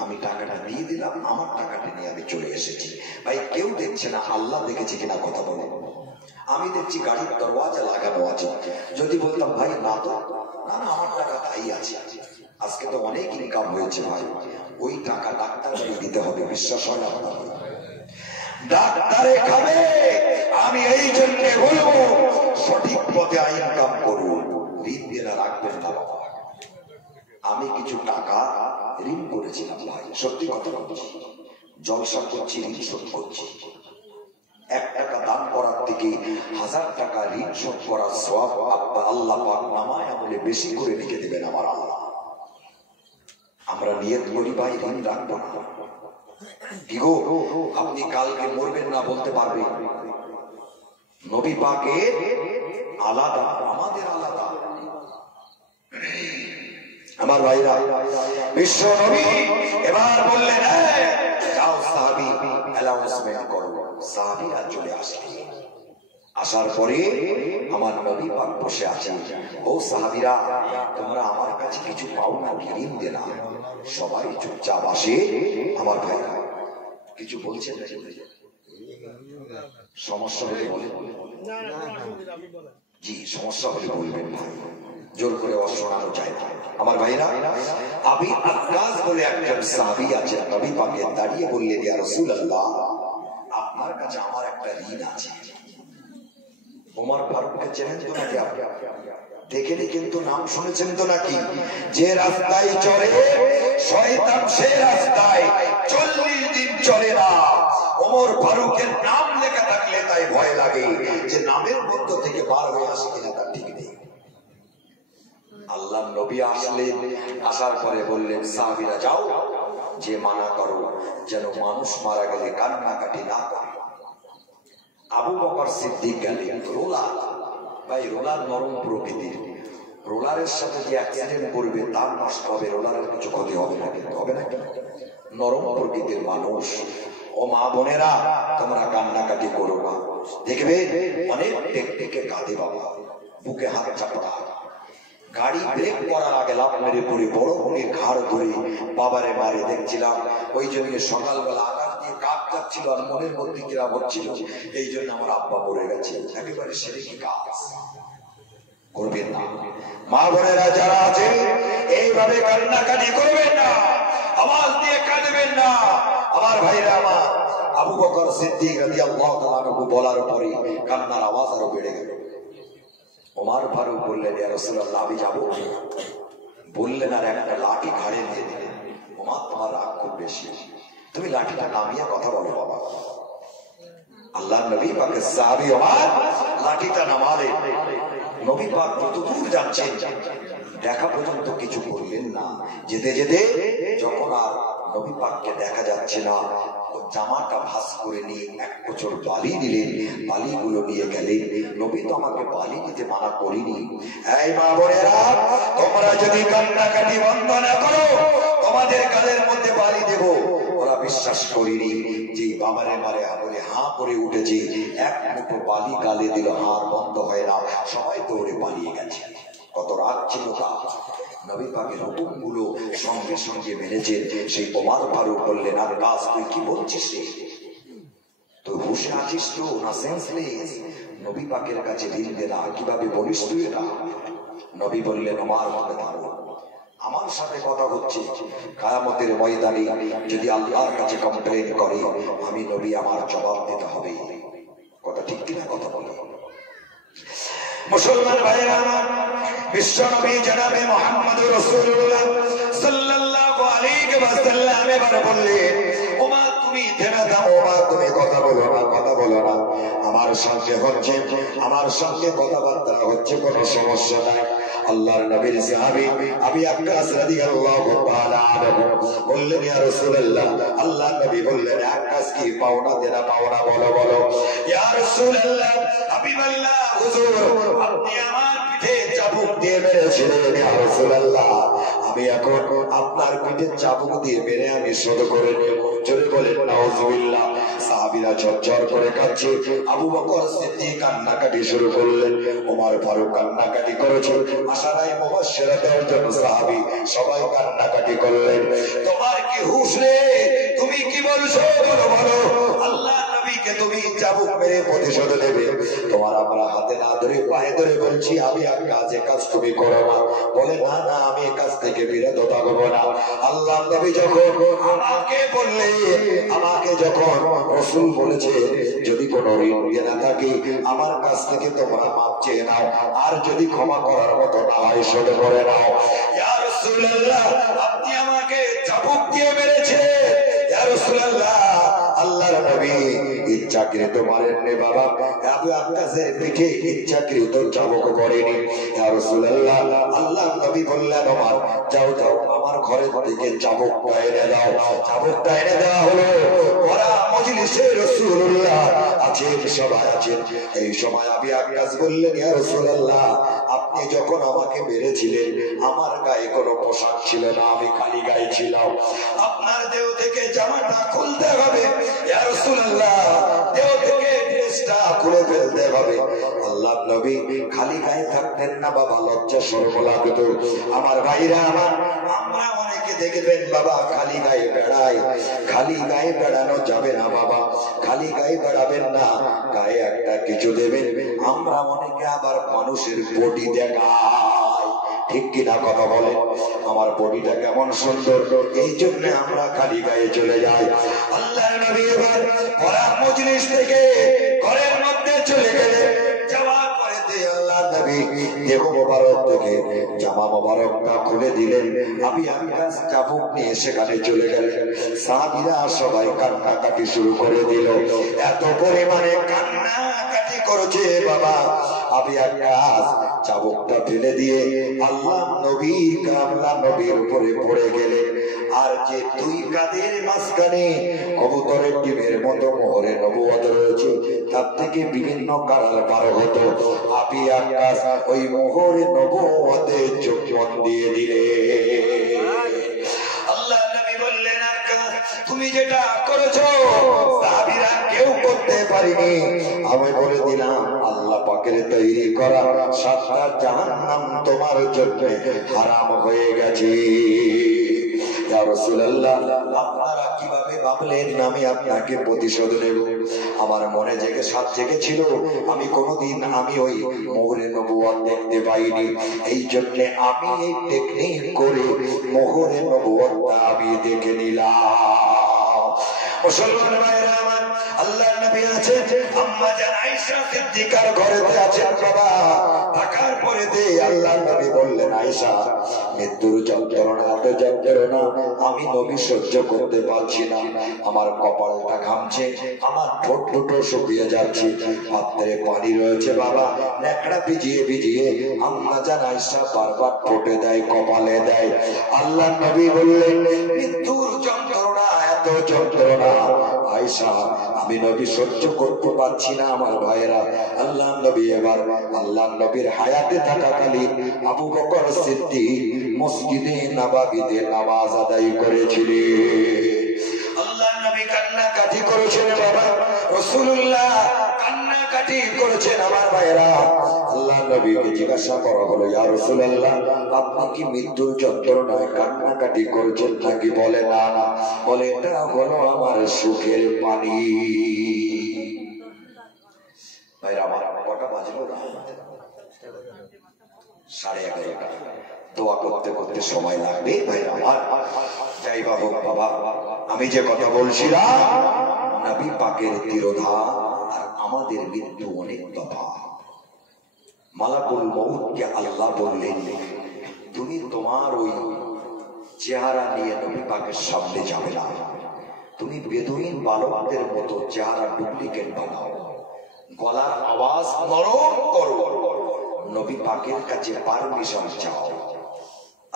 আমি টাকাটা দিয়ে দিলাম, আমার টাকাটা নিয়ে আমি চলে এসেছি। ভাই কেউ দেখছে না, আল্লাহ দেখেছে কিনা কথা বলে। আমি দেখছি গাড়ির দরওয়াজা লাগানো আছে। যদি বলতাম ভাই না তো, না না আমার টাকা তাই আছে, আজকে তো অনেক ইনকাম হয়েছে ভাই, ওই টাকা ডাক্তারকে দিতে হবে। বিশ্বাস হয় আপনার? ডাক্তারে খাবে। আমি এই জন্য বলবো সঠিক পথে ইনকাম করুন, ঋণ দিয়ে রাখবেন না বাবা। আমি কিছু টাকা ঋণ করেছিলাম ভাই, সত্যি কথা বলছি, জলসা করছি, ঋণ শোধ করছি। 1 টাকা দান করার থেকে 1000 টাকা ঋণ শোধ করার সওয়াব আল্লাহ পাক নামায় আমলে বেশি করে লিখে দেবেন আমার আল্লাহ। আমরা নিয়ত করি ভাই ঋণ রাখবো না। কি গো আপনি কালকে মরবেন না বলতে পারবেন? নবী পাকের আলাদা, আমাদের আলাদা। আমার ভাইরা বিশ্ব নবী এবার বললেন যাও সাহাবী অ্যানাউন্সমেন্ট করো। সাহাবীরা চলে আসলেন। আসার পরে আমার নবী পাক বসে আছেন। ও সাহাবীরা তোমরা আমার কাছে কিছু পাও না, ঋণ দে না। সবাই চুপচাপ আসে। আমার ভাইরা কিছু বলছেন না? সমস্যা হলে বলেন। জি সমস্যা হলে বলবেন ভাই, জোর করে অশোনানো যায় না। আমার ভাইরা আবি আক্কাস বলে একজন সাহাবী আছেন, নবী পাকে দাঁড়িয়ে বললেন ইয়া রাসূলুল্লাহ আপনার কাছে আমার একটা ঋণ আছে। ওমর ফারুককে চেনেন তো নাকি? আপনি দেখেনি কিন্তু নাম শুনেছেন তো নাকি? যে রাস্তায় চলে শয়তান সে রাস্তায় 40 দিন চলে না। ওমর ফারুকের নাম লেখা থাকলে তাই ভয় লাগে যে নামের মধ্য থেকে বার হয়ে আসে কিনা তার ঠিক নেই। আল্লাহ নবী আসলেন, আসার পরে বললেন সাহাবীরা যাও, যে মানা করো যেন মানুষ মারা গেলে কান্নাকাটি না করে। আবু বকর সিদ্দিক গেলেন। রোলার ভাই, রোলার নরম প্রকৃতির, রোলারের সাথে যে অ্যাক্সিডেন্ট করবে তার নষ্ট হবে, রোলারের কিছু ক্ষতি হবে না, কিন্তু হবে না। নরম প্রকৃতির মানুষ। ও মা বোনেরা তোমরা কান্নাকাটি করো না, দেখবে অনেক টেকটেকে কাঁদে বাবা, বুকে হাত চাপড়া। গাড়ি ব্রেক করার আগে লাফ মেরে পড়ে বড় বোনের ঘাড় ধরে বাবারে মারে দেখছিলাম। ওই জন্য সকালবেলা আকাশ দিয়ে কাক যাচ্ছিল আর মনের মধ্যে কিরাম হচ্ছিল, এই জন্য আমার আব্বা মরে গেছে। একেবারে সেরেকি কাজ করবেন না। মা বোনেরা যারা আছে এইভাবে কান্নাকাটি করবেন না, আওয়াজ দিয়ে কাঁদবেন না। আমার ভাইরা আমার আবু বকর সিদ্দিক রাদিয়াল্লাহু তাআলা আনহু বলার পরে কান্নার আওয়াজ আরো বেড়ে গেল। ওমর ফারুক বললেন ইয়া রাসূলুল্লাহ আমি যাবো। বললেন আর একটা লাঠি ঘাড়ে দিয়ে দিলেন। ওমর তোমার রাগ খুব বেশি, তুমি লাঠিটা নামিয়ে কথা বলো বাবা। আল্লাহ নবী পাকের সাহাবী ওমর লাঠিটা নামালেন। নবী পাক যত দূর যাচ্ছেন দেখা পর্যন্ত কিছু বললেন না। যেতে যেতে যখন আর নবী পাককে দেখা যাচ্ছে না, জামাটা ভাঁজ করে নিয়ে 1 কোচর বালি নিলেন, বালিগুলো নিয়ে গেলেন। নবী তো আমাকে বালি নিতে মানা করিনি। এই মা বোনেরা তোমরা যদি কান্নাকাটি বন্ধ না করো তোমাদের গালের মধ্যে বালি দেব। আমরা বিশ্বাস করিনি যে বাবারে মারে বলে হাঁ করে উঠেছে, এক মুঠো বালি গালে দিল, হাড় বন্ধ হয় না, সবাই দৌড়ে পালিয়ে গেছে। কত রাত ছিল তা। নবী পাকের হুকুমগুলো সঙ্গে সঙ্গে মেনেছে। সেই ওমর ফারুক বললেন, আর কাজ তুই কি বলছিস রে, তুই হুশে আছিস তো না সেন্সলেস? নবী পাকের কাছে দিল দে না, কিভাবে বলিস তুই এটা? নবী বললেন, ওমর মনে থাকো, আমার সাথে কথা হচ্ছে, কিয়ামতের ময়দানে যদি আল্লাহর কাছে কমপ্লেইন করে, আমি নবী আমার জবাব দিতে হবে। কথা ঠিক কিনা কথা বলে? মুসলমান ভাইরা আমার, বিশ্ব নবী জনাবে মুহাম্মদুর রাসূলুল্লাহ সাল্লাল্লাহু আলাইহি ওয়াসাল্লাম এবার বললেন, ওমা তুমি থেমে দাও, ওমা তুমি কথা বলো না, কথা বলো না, আমার সঙ্গে হচ্ছে, আমার সঙ্গে কথাবার্তা হচ্ছে, কোনো সমস্যা নাই। আল্লাহর নবীর সাহাবী আবু আক্কাস রাদিয়াল্লাহু তাআলা আনহু বললেন, ইয়া রাসূলুল্লাহ, আল্লাহর নবী বললেন, আক্কাস কি পাওনা দেনা পাওনা বলো বলো। ইয়া রাসূলুল্লাহ, হাবিবাল্লাহ, হুজুর আপনি আমার পিঠে চাবুক দিয়ে মেরেছিলেন, ইয়া রাসূলুল্লাহ আমি এখন আপনার পিঠে চাবুক দিয়ে মেরে আমি শোধ করে নেব। জোরে বলেন নাউজুবিল্লাহ। সাহাবীরা ঝরঝর করে কাঁদছে। আবু বকর সিদ্দিক কান্নাকাটি শুরু করলেন, ওমর ফারুক কান্নাকাটি করেছে, আশারায়ে মুবাশশিরা দেওয়ার জন্য সাহাবী সবাই কান্নাকাটি করলেন। তোমার কি হুঁশ রে? তুমি কি বলছো বলো বলো? আল্লাহ নবীকে তুমি চাবুক মেরে প্রতিশোধ নেবে? তোমার আমরা হাতে না ধরে পায়ে ধরে বলছি, আমি আর কাজে কাজ তুমি করো না। বলে, না না, আমি এই কাজ থেকে বিরত থাকবো না। আল্লাহ নবী যখন আমাকে বললে, আমাকে যখন রাসূল বলেছে, যদি কোনো ঋণ দেনা থাকে আমার কাছ থেকে তোমরা মাপ চেয়ে নাও, আর যদি ক্ষমা করার মতো না হয় শোধ করে নাও। ইয়া রাসূলুল্লাহ আপনি আমাকে চাবুক দিয়ে মেরেছে। ইয়া রাসূলুল্লাহ আল্লাহর নবী ইচ্ছাকৃত মারেননি বাবা, আবু আক্কাসের পিঠে ইচ্ছাকৃত চাবুক পড়েনি। ইয়া রাসূলুল্লাহ আল্লাহর নবী বললেন, ওমর যাও যাও আমার ঘরের থেকে চাবুকটা এনে দাও। চাবুকটা এনে দেওয়া হলো। ওরা মজলিসে রাসূলুল্লাহ আছেন, সবাই আছেন। এই সময় আবু আক্কাস বললেন, ইয়া রাসূলুল্লাহ আপনি যখন আমাকে মেরেছিলেন আমার গায়ে কোনো পোশাক ছিল না, আমি খালি গায়ে ছিলাম, আপনার দেহ থেকে জামাটা খুলতে হবে। ইয়া রাসূলুল্লাহ দেহ থেকে ড্রেসটা খুলে ফেলতে হবে। আল্লাহ নবী খালি গায়ে থাকতেন না বাবা, লজ্জা শরম লাগতো। আমার ভাইরা আমার, আমরা অনেকে দেখবেন বাবা খালি গায়ে বেড়ায়, খালি গায়ে বেড়ানো যাবে না বাবা, খালি গায়ে বেড়াবেন না, গায়ে একটা কিছু দেবেন। আমরা অনেকে আবার মানুষের বডি দেখায়, ঠিক কিনা কথা বলে? আমার বডিটা কেমন সুন্দর, এই জন্য আমরা খালি গায়ে চলে যাই। আল্লাহর নবী এবার ওরা মজলিস থেকে ঘরের মধ্যে চলে গেলেন। যাওয়ার পরে আল্লাহর নবী দেহ মোবারক থেকে জামা মোবারকটা খুলে দিলেন। আবু আক্কাস চাবুক নিয়ে সেখানে চলে গেলেন। সাহাবীরা সবাই কান্নাকাটি শুরু করে দিল। এত পরিমাণে কান্নাকাটি করেছে বাবা, আবু আক্কাস চাবুকটা ফেলে দিয়ে আল্লাহ নবী কামলা নবীর উপরে পড়ে গেলেন। আর যে দুই কাঁধের মাঝখানে কবুতরের ডিমের মতো মোহরে নবুয়ত রয়েছে, তার থেকে বিভিন্ন কালার বার হতো। আবু আক্কাস ওই মোহরে নবুয়তে চোখ দিয়ে দিলে। আল্লাহ নবী বললেন, আক্কাস তুমি যেটা করেছো সাহাবীরা কেউ করতে পারেনি। আমি বলে দিলাম আল্লাহ পাকের তৈরি করা 7টা জাহান্নাম তোমার জন্য হারাম হয়ে গেছে। ইয়া রাসূলুল্লাহ আপনারা কিভাবে ভাবলেন আমি আপনাকে প্রতিশোধ নেব? আমার মনে জেগেছিল, আমি কোনোদিন আমি ওই মোহরে নবুয়ত দেখতে পাইনি, এই জন্য আমি এই টেকনিক করে মোহরে নবুয়তটা আমি দেখে নিলাম। মুসলমান ভাইরা আমার, আল্লাহর নবী আছেন, আম্মা জান আয়েশা সিদ্দিকার ঘরেতে আছেন বাবা। থাকার পরে আল্লাহর নবী বললেন, আয়েশা মৃত্যুর যন্ত্রণা, এত যন্ত্রণা আমি নবী সহ্য করতে পারছি না, আমার কপালটা ঘামছে, আমার ঠোঁট দুটো শুকিয়ে যাচ্ছে, পাত্রে পানি রয়েছে বাবা, ন্যাকড়া ভিজিয়ে ভিজিয়ে আম্মা জান আয়েশা বারবার ঠোঁটে দেয়, কপালে দেয়। আল্লাহর নবী বললেন, মৃত্যুর যন্ত্রণা, এত যন্ত্রণা আয়েশা আমি নবী সহ্য করতে পারছি না। আমার ভাইয়েরা, আল্লাহর নবী এবার আল্লাহর নবীর হায়াতে থাকাকালীন আবু বকর সিদ্দিক মসজিদে নববীতে নামাজ আদায় করেছিলেন। আল্লাহ করেছেন বাবা রাসূলুল্লাহ, কান্নাকাটি করেছেন আমার ভাইরা। আল্লাহ নবীকে জিজ্ঞাসা করা হলো, ইয়া রাসূলুল্লাহ, আপনি কি মৃত্যুর যন্ত্রণায় কান্নাকাটি করেছেন নাকি? বলে না না, বলে এটা হলো আমার সুখের পানি। ভাইরা আমার, কটা বাজলো? 11:30। দোয়া করতে করতে সময় লাগবে ভাইরা আমার। যাই বা হোক বাবা, আমি যে কথা বলছিলাম, নবী পাকের তিরোধান আর আমাদের মৃত্যু অনেক তফাৎ। মালাকুল মউতকে আল্লাহ বললেন, তুমি তোমার ওই চেহারা নিয়ে নবী পাকের সামনে যাবে না, তুমি বেদুইন বালকদের মতো চেহারা ডুপ্লিকেট বানাও, গলার আওয়াজ নরম করো, নবী পাকের কাছে পারমিশন চাও।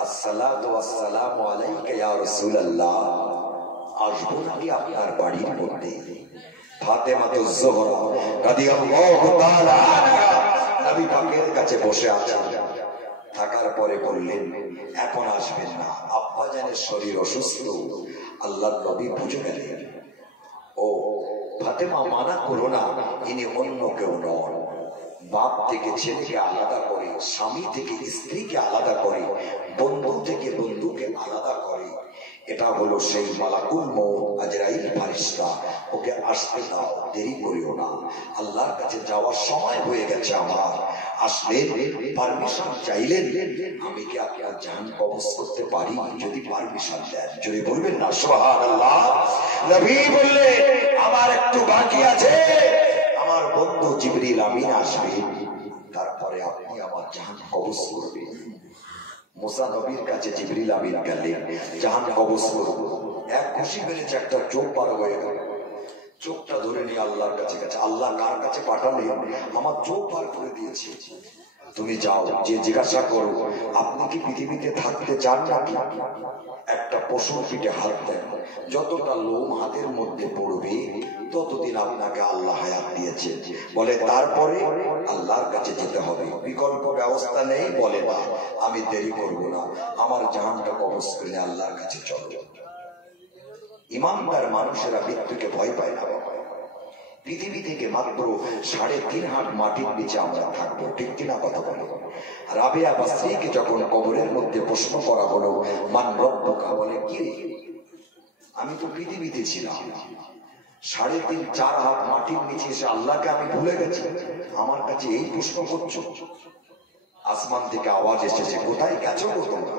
আসসালাতু ওয়াসসালামু আলাইকা ইয়া রাসূলুল্লাহ, আসবো নাকি আপনার বাড়ির মধ্যে? ফাতেমাতুজ জোহরা রাদিয়াল্লাহু তাআলা আনহা নবী পাকের কাছে বসে আছেন। থাকার পরে বললেন, এখন আসবেন না, আব্বা জানের শরীর অসুস্থ। আল্লাহর নবী বুঝে গেলেন, ও ফাতেমা, মানা করো না, ইনি অন্য কেউ নন। বাপ থেকে ছেলেকে আলাদা করে, স্বামী থেকে স্ত্রীকে আলাদা করে, বন্ধু থেকে বন্ধুকে আলাদা করে, এটা হলো সেই মালাকুল মউত আজরাইল ফেরেশতা। ওকে আসতে দাও, দেরি করিও না, আল্লাহর কাছে যাওয়ার সময় হয়ে গেছে আমার। আসলেন, পারমিশন চাইলেন, আমি কি আপনার জান কবজ করতে পারি? যদি পারমিশন দেন, যদি বলবেন না সুবহানাল্লাহ। নবী বললেন, আমার একটু বাকি আছে, আমার বন্ধু জিবরিল আমিন আসবে, তারপরে আপনি আমার জান কবজ করবেন। মুসা নবীর কাছে জিবরিল আমিন গেলেন, জান কবজ করব। এক খুশি মেরেছে, একটা চোখ পার হয়ে গেল, চোখটা ধরে নিয়ে আল্লাহর কাছে গেছে। আল্লাহ কার কাছে পাঠালেন? আমার চোখ পার করে দিয়েছে। তুমি যাও, যে জিজ্ঞাসা করো, আপনি কি পৃথিবীতে থাকতে চান নাকি? একটা পশুর পিঠে হাত দেন, যতটা লোম হাতের মধ্যে পড়বে ততদিন আপনাকে আল্লাহ হায়াত দিয়েছে। বলে তারপরে আল্লাহর কাছে যেতে হবে, বিকল্প ব্যবস্থা নেই। বলে না, আমি দেরি করব না, আমার জাহানটা কবজ করে আল্লাহর কাছে চলো। ইমানদার মানুষেরা মৃত্যুকে ভয় পায় না বাবা। পৃথিবী থেকে মাত্র 3.5 হাত মাটির নিচে আমরা থাকবো, ঠিক কিনা কথা বলো? রাবেয়া বাসরীকে যখন কবরের মধ্যে প্রশ্ন করা হলো, মান রব্বুকা, বলে কি রে, আমি তো পৃথিবীতে ছিলাম, 3.5-4 হাত মাটির নিচে এসে আল্লাহকে আমি ভুলে গেছি, আমার কাছে এই প্রশ্ন করছো? আসমান থেকে আওয়াজ এসেছে, কোথায় গেছো গো তোমরা,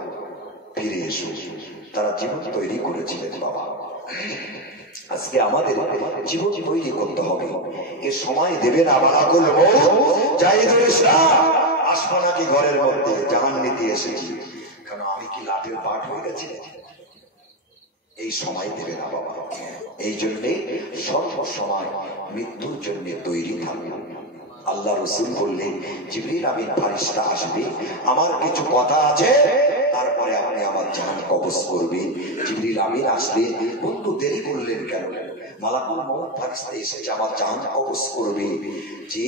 ফিরে এসো। তারা জীবন তৈরি করেছিলেন বাবা। আজকে আমাদের জীবন তৈরি করতে হবে, এ সময় দেবে না। মালাকুল মউত জাহিদুল ইসলাম আসবো নাকি ঘরের মধ্যে? জাহান নিতে এসেছি, কেন আমি কি লাঠের পাঠ হয়ে গেছি? এই সময় দেবে না বাবা। এই জন্যে সর্বসময় মৃত্যুর জন্য তৈরি থাকবে। আল্লাহ রসুল বললেন, জিবরিল আমিন ফেরেশতা আসবে, আমার কিছু কথা আছে, তারপরে আপনি আমার জান কবজ করবেন। জিবরিল আমিন আসলে, বন্ধু দেরি করলেন কেন? মালাকুল মউত ফেরেশতা এসেছে, আমার জান কবজ করবে। যে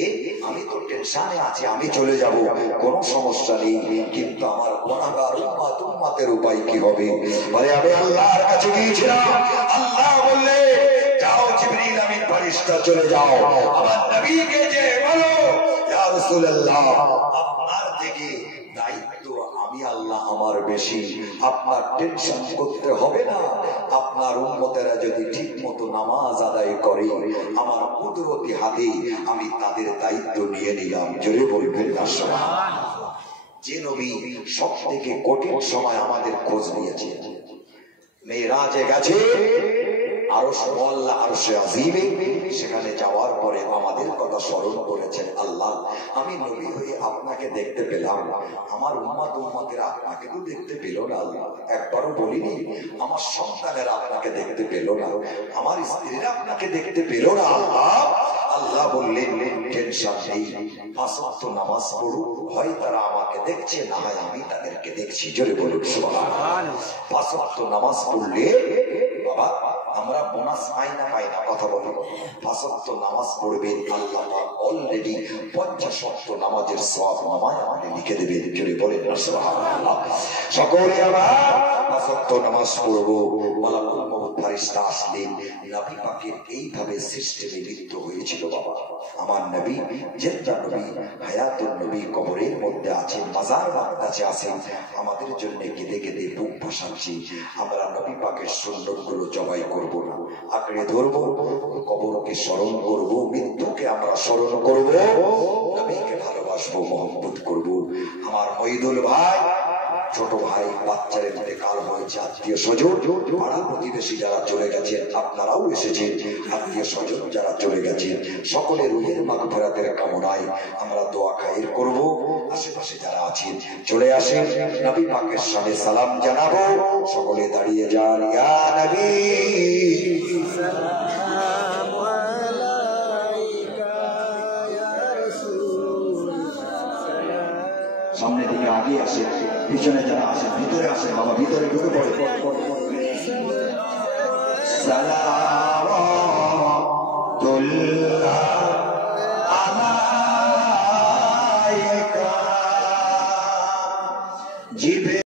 আমি তো টেনশনে আছি, আমি চলে যাব, কোনো সমস্যা নেই, কিন্তু আমার গুনাহগার উম্মতের উপায় কি হবে? বলে আমি আল্লাহর কাছে গিয়েছিলাম, আল্লাহ বললে যাও জিবরিল আমিন ফেরেশতা চলে যাও, আমার নবীকে যে বলো, ইয়া রাসূলুল্লাহ, আপনার থেকে দায়িত্ব আমি আল্লাহ আমার বেশি, আপনার টেনশন করতে হবে না। আপনার উম্মতেরা যদি ঠিক মতো নামাজ আদায় করে, আমার কুদরতি হাতে আমি তাদের দায়িত্ব নিয়ে নিলাম। জোরে বলবেন না সুবহানাল্লাহ। যে নবী সব থেকে কঠিন সময় আমাদের খোঁজ নিয়েছে, মেরাজে গেছে, আরশ মোয়াল্লা, আরশে আযীমে, সেখানে যাওয়ার পরে আমাদের কথা স্মরণ করেছেন, আল্লাহ আমি নবী হয়ে আপনাকে দেখতে পেলাম, আমার উম্মতেরা আপনাকে তো দেখতে পেল না। আল্লাহ একবারও বলিনি আমার সন্তানেরা আপনাকে দেখতে পেল না, আমার স্ত্রীরা আপনাকে দেখতে পেল না। আল্লাহ বললেন, টেনশন নেই, 5 ওয়াক্ত নামাজ পড়ো, হয় তারা আমাকে দেখছে, না হয় আমি তাদেরকে দেখছি। জোরে বলুন সুবহানাল্লাহ। 5 ওয়াক্ত নামাজ পড়লে বাবা আমরা বোনাস পাই না কথা বলি। 5 ওয়াক্ত নামাজ পড়বেন, আল্লাহ পাক অলরেডি 50 ওয়াক্ত নামাজের সওয়াব নামায় আমাদের লিখে দেবেন। জোরে বলেন না সুবহানাল্লাহ। সকলে আবার 5 ওয়াক্ত নামাজ পড়বো। মালাকুল মউত ফেরেশতা আসলেন। নবী পাকের এইভাবে সিস্টেমে মৃত্যু হয়েছিল বাবা। আমার নবী জিন্দা নবী, হায়াতুন নবী কবরের মধ্যে আছেন, মাজার বাগদাতে আছেন। আমাদের জন্য কেঁদে কেঁদে বুক ভাসাচ্ছি। আমরা নবী পাকের সুন্নত গুলো জবাই করব না, আঁকড়ে ধরবো, কবরকে স্মরণ করব, মৃত্যুকে আমরা স্মরণ করব, নবীকে ভালোবাসবো, মহব্বত করব। আমার মঈদুল ভাই, ছোট ভাই, বাচ্চার ইন্তেকাল হয়েছে, আত্মীয় স্বজন, পাড়া প্রতিবেশী যারা চলে গেছেন, আপনারাও এসেছেন, আত্মীয় স্বজন যারা চলে গেছেন, সকলের রুহের মাগফিরাতের কামনায় আমরা দোয়া খায়ের করব। আশেপাশে যারা আছেন চলে আসেন, নবী পাকের সামনে সালাম জানাবো। সকলে দাঁড়িয়ে যান। ইয়া নবী সালাম আলাইকা ইয়া রাসূল। সামনে দিকে আগে আসে, পিছনে যারা আসে ভিতরে আসে। বাবা ভিতরে ঢুকে পড়ে। সালাম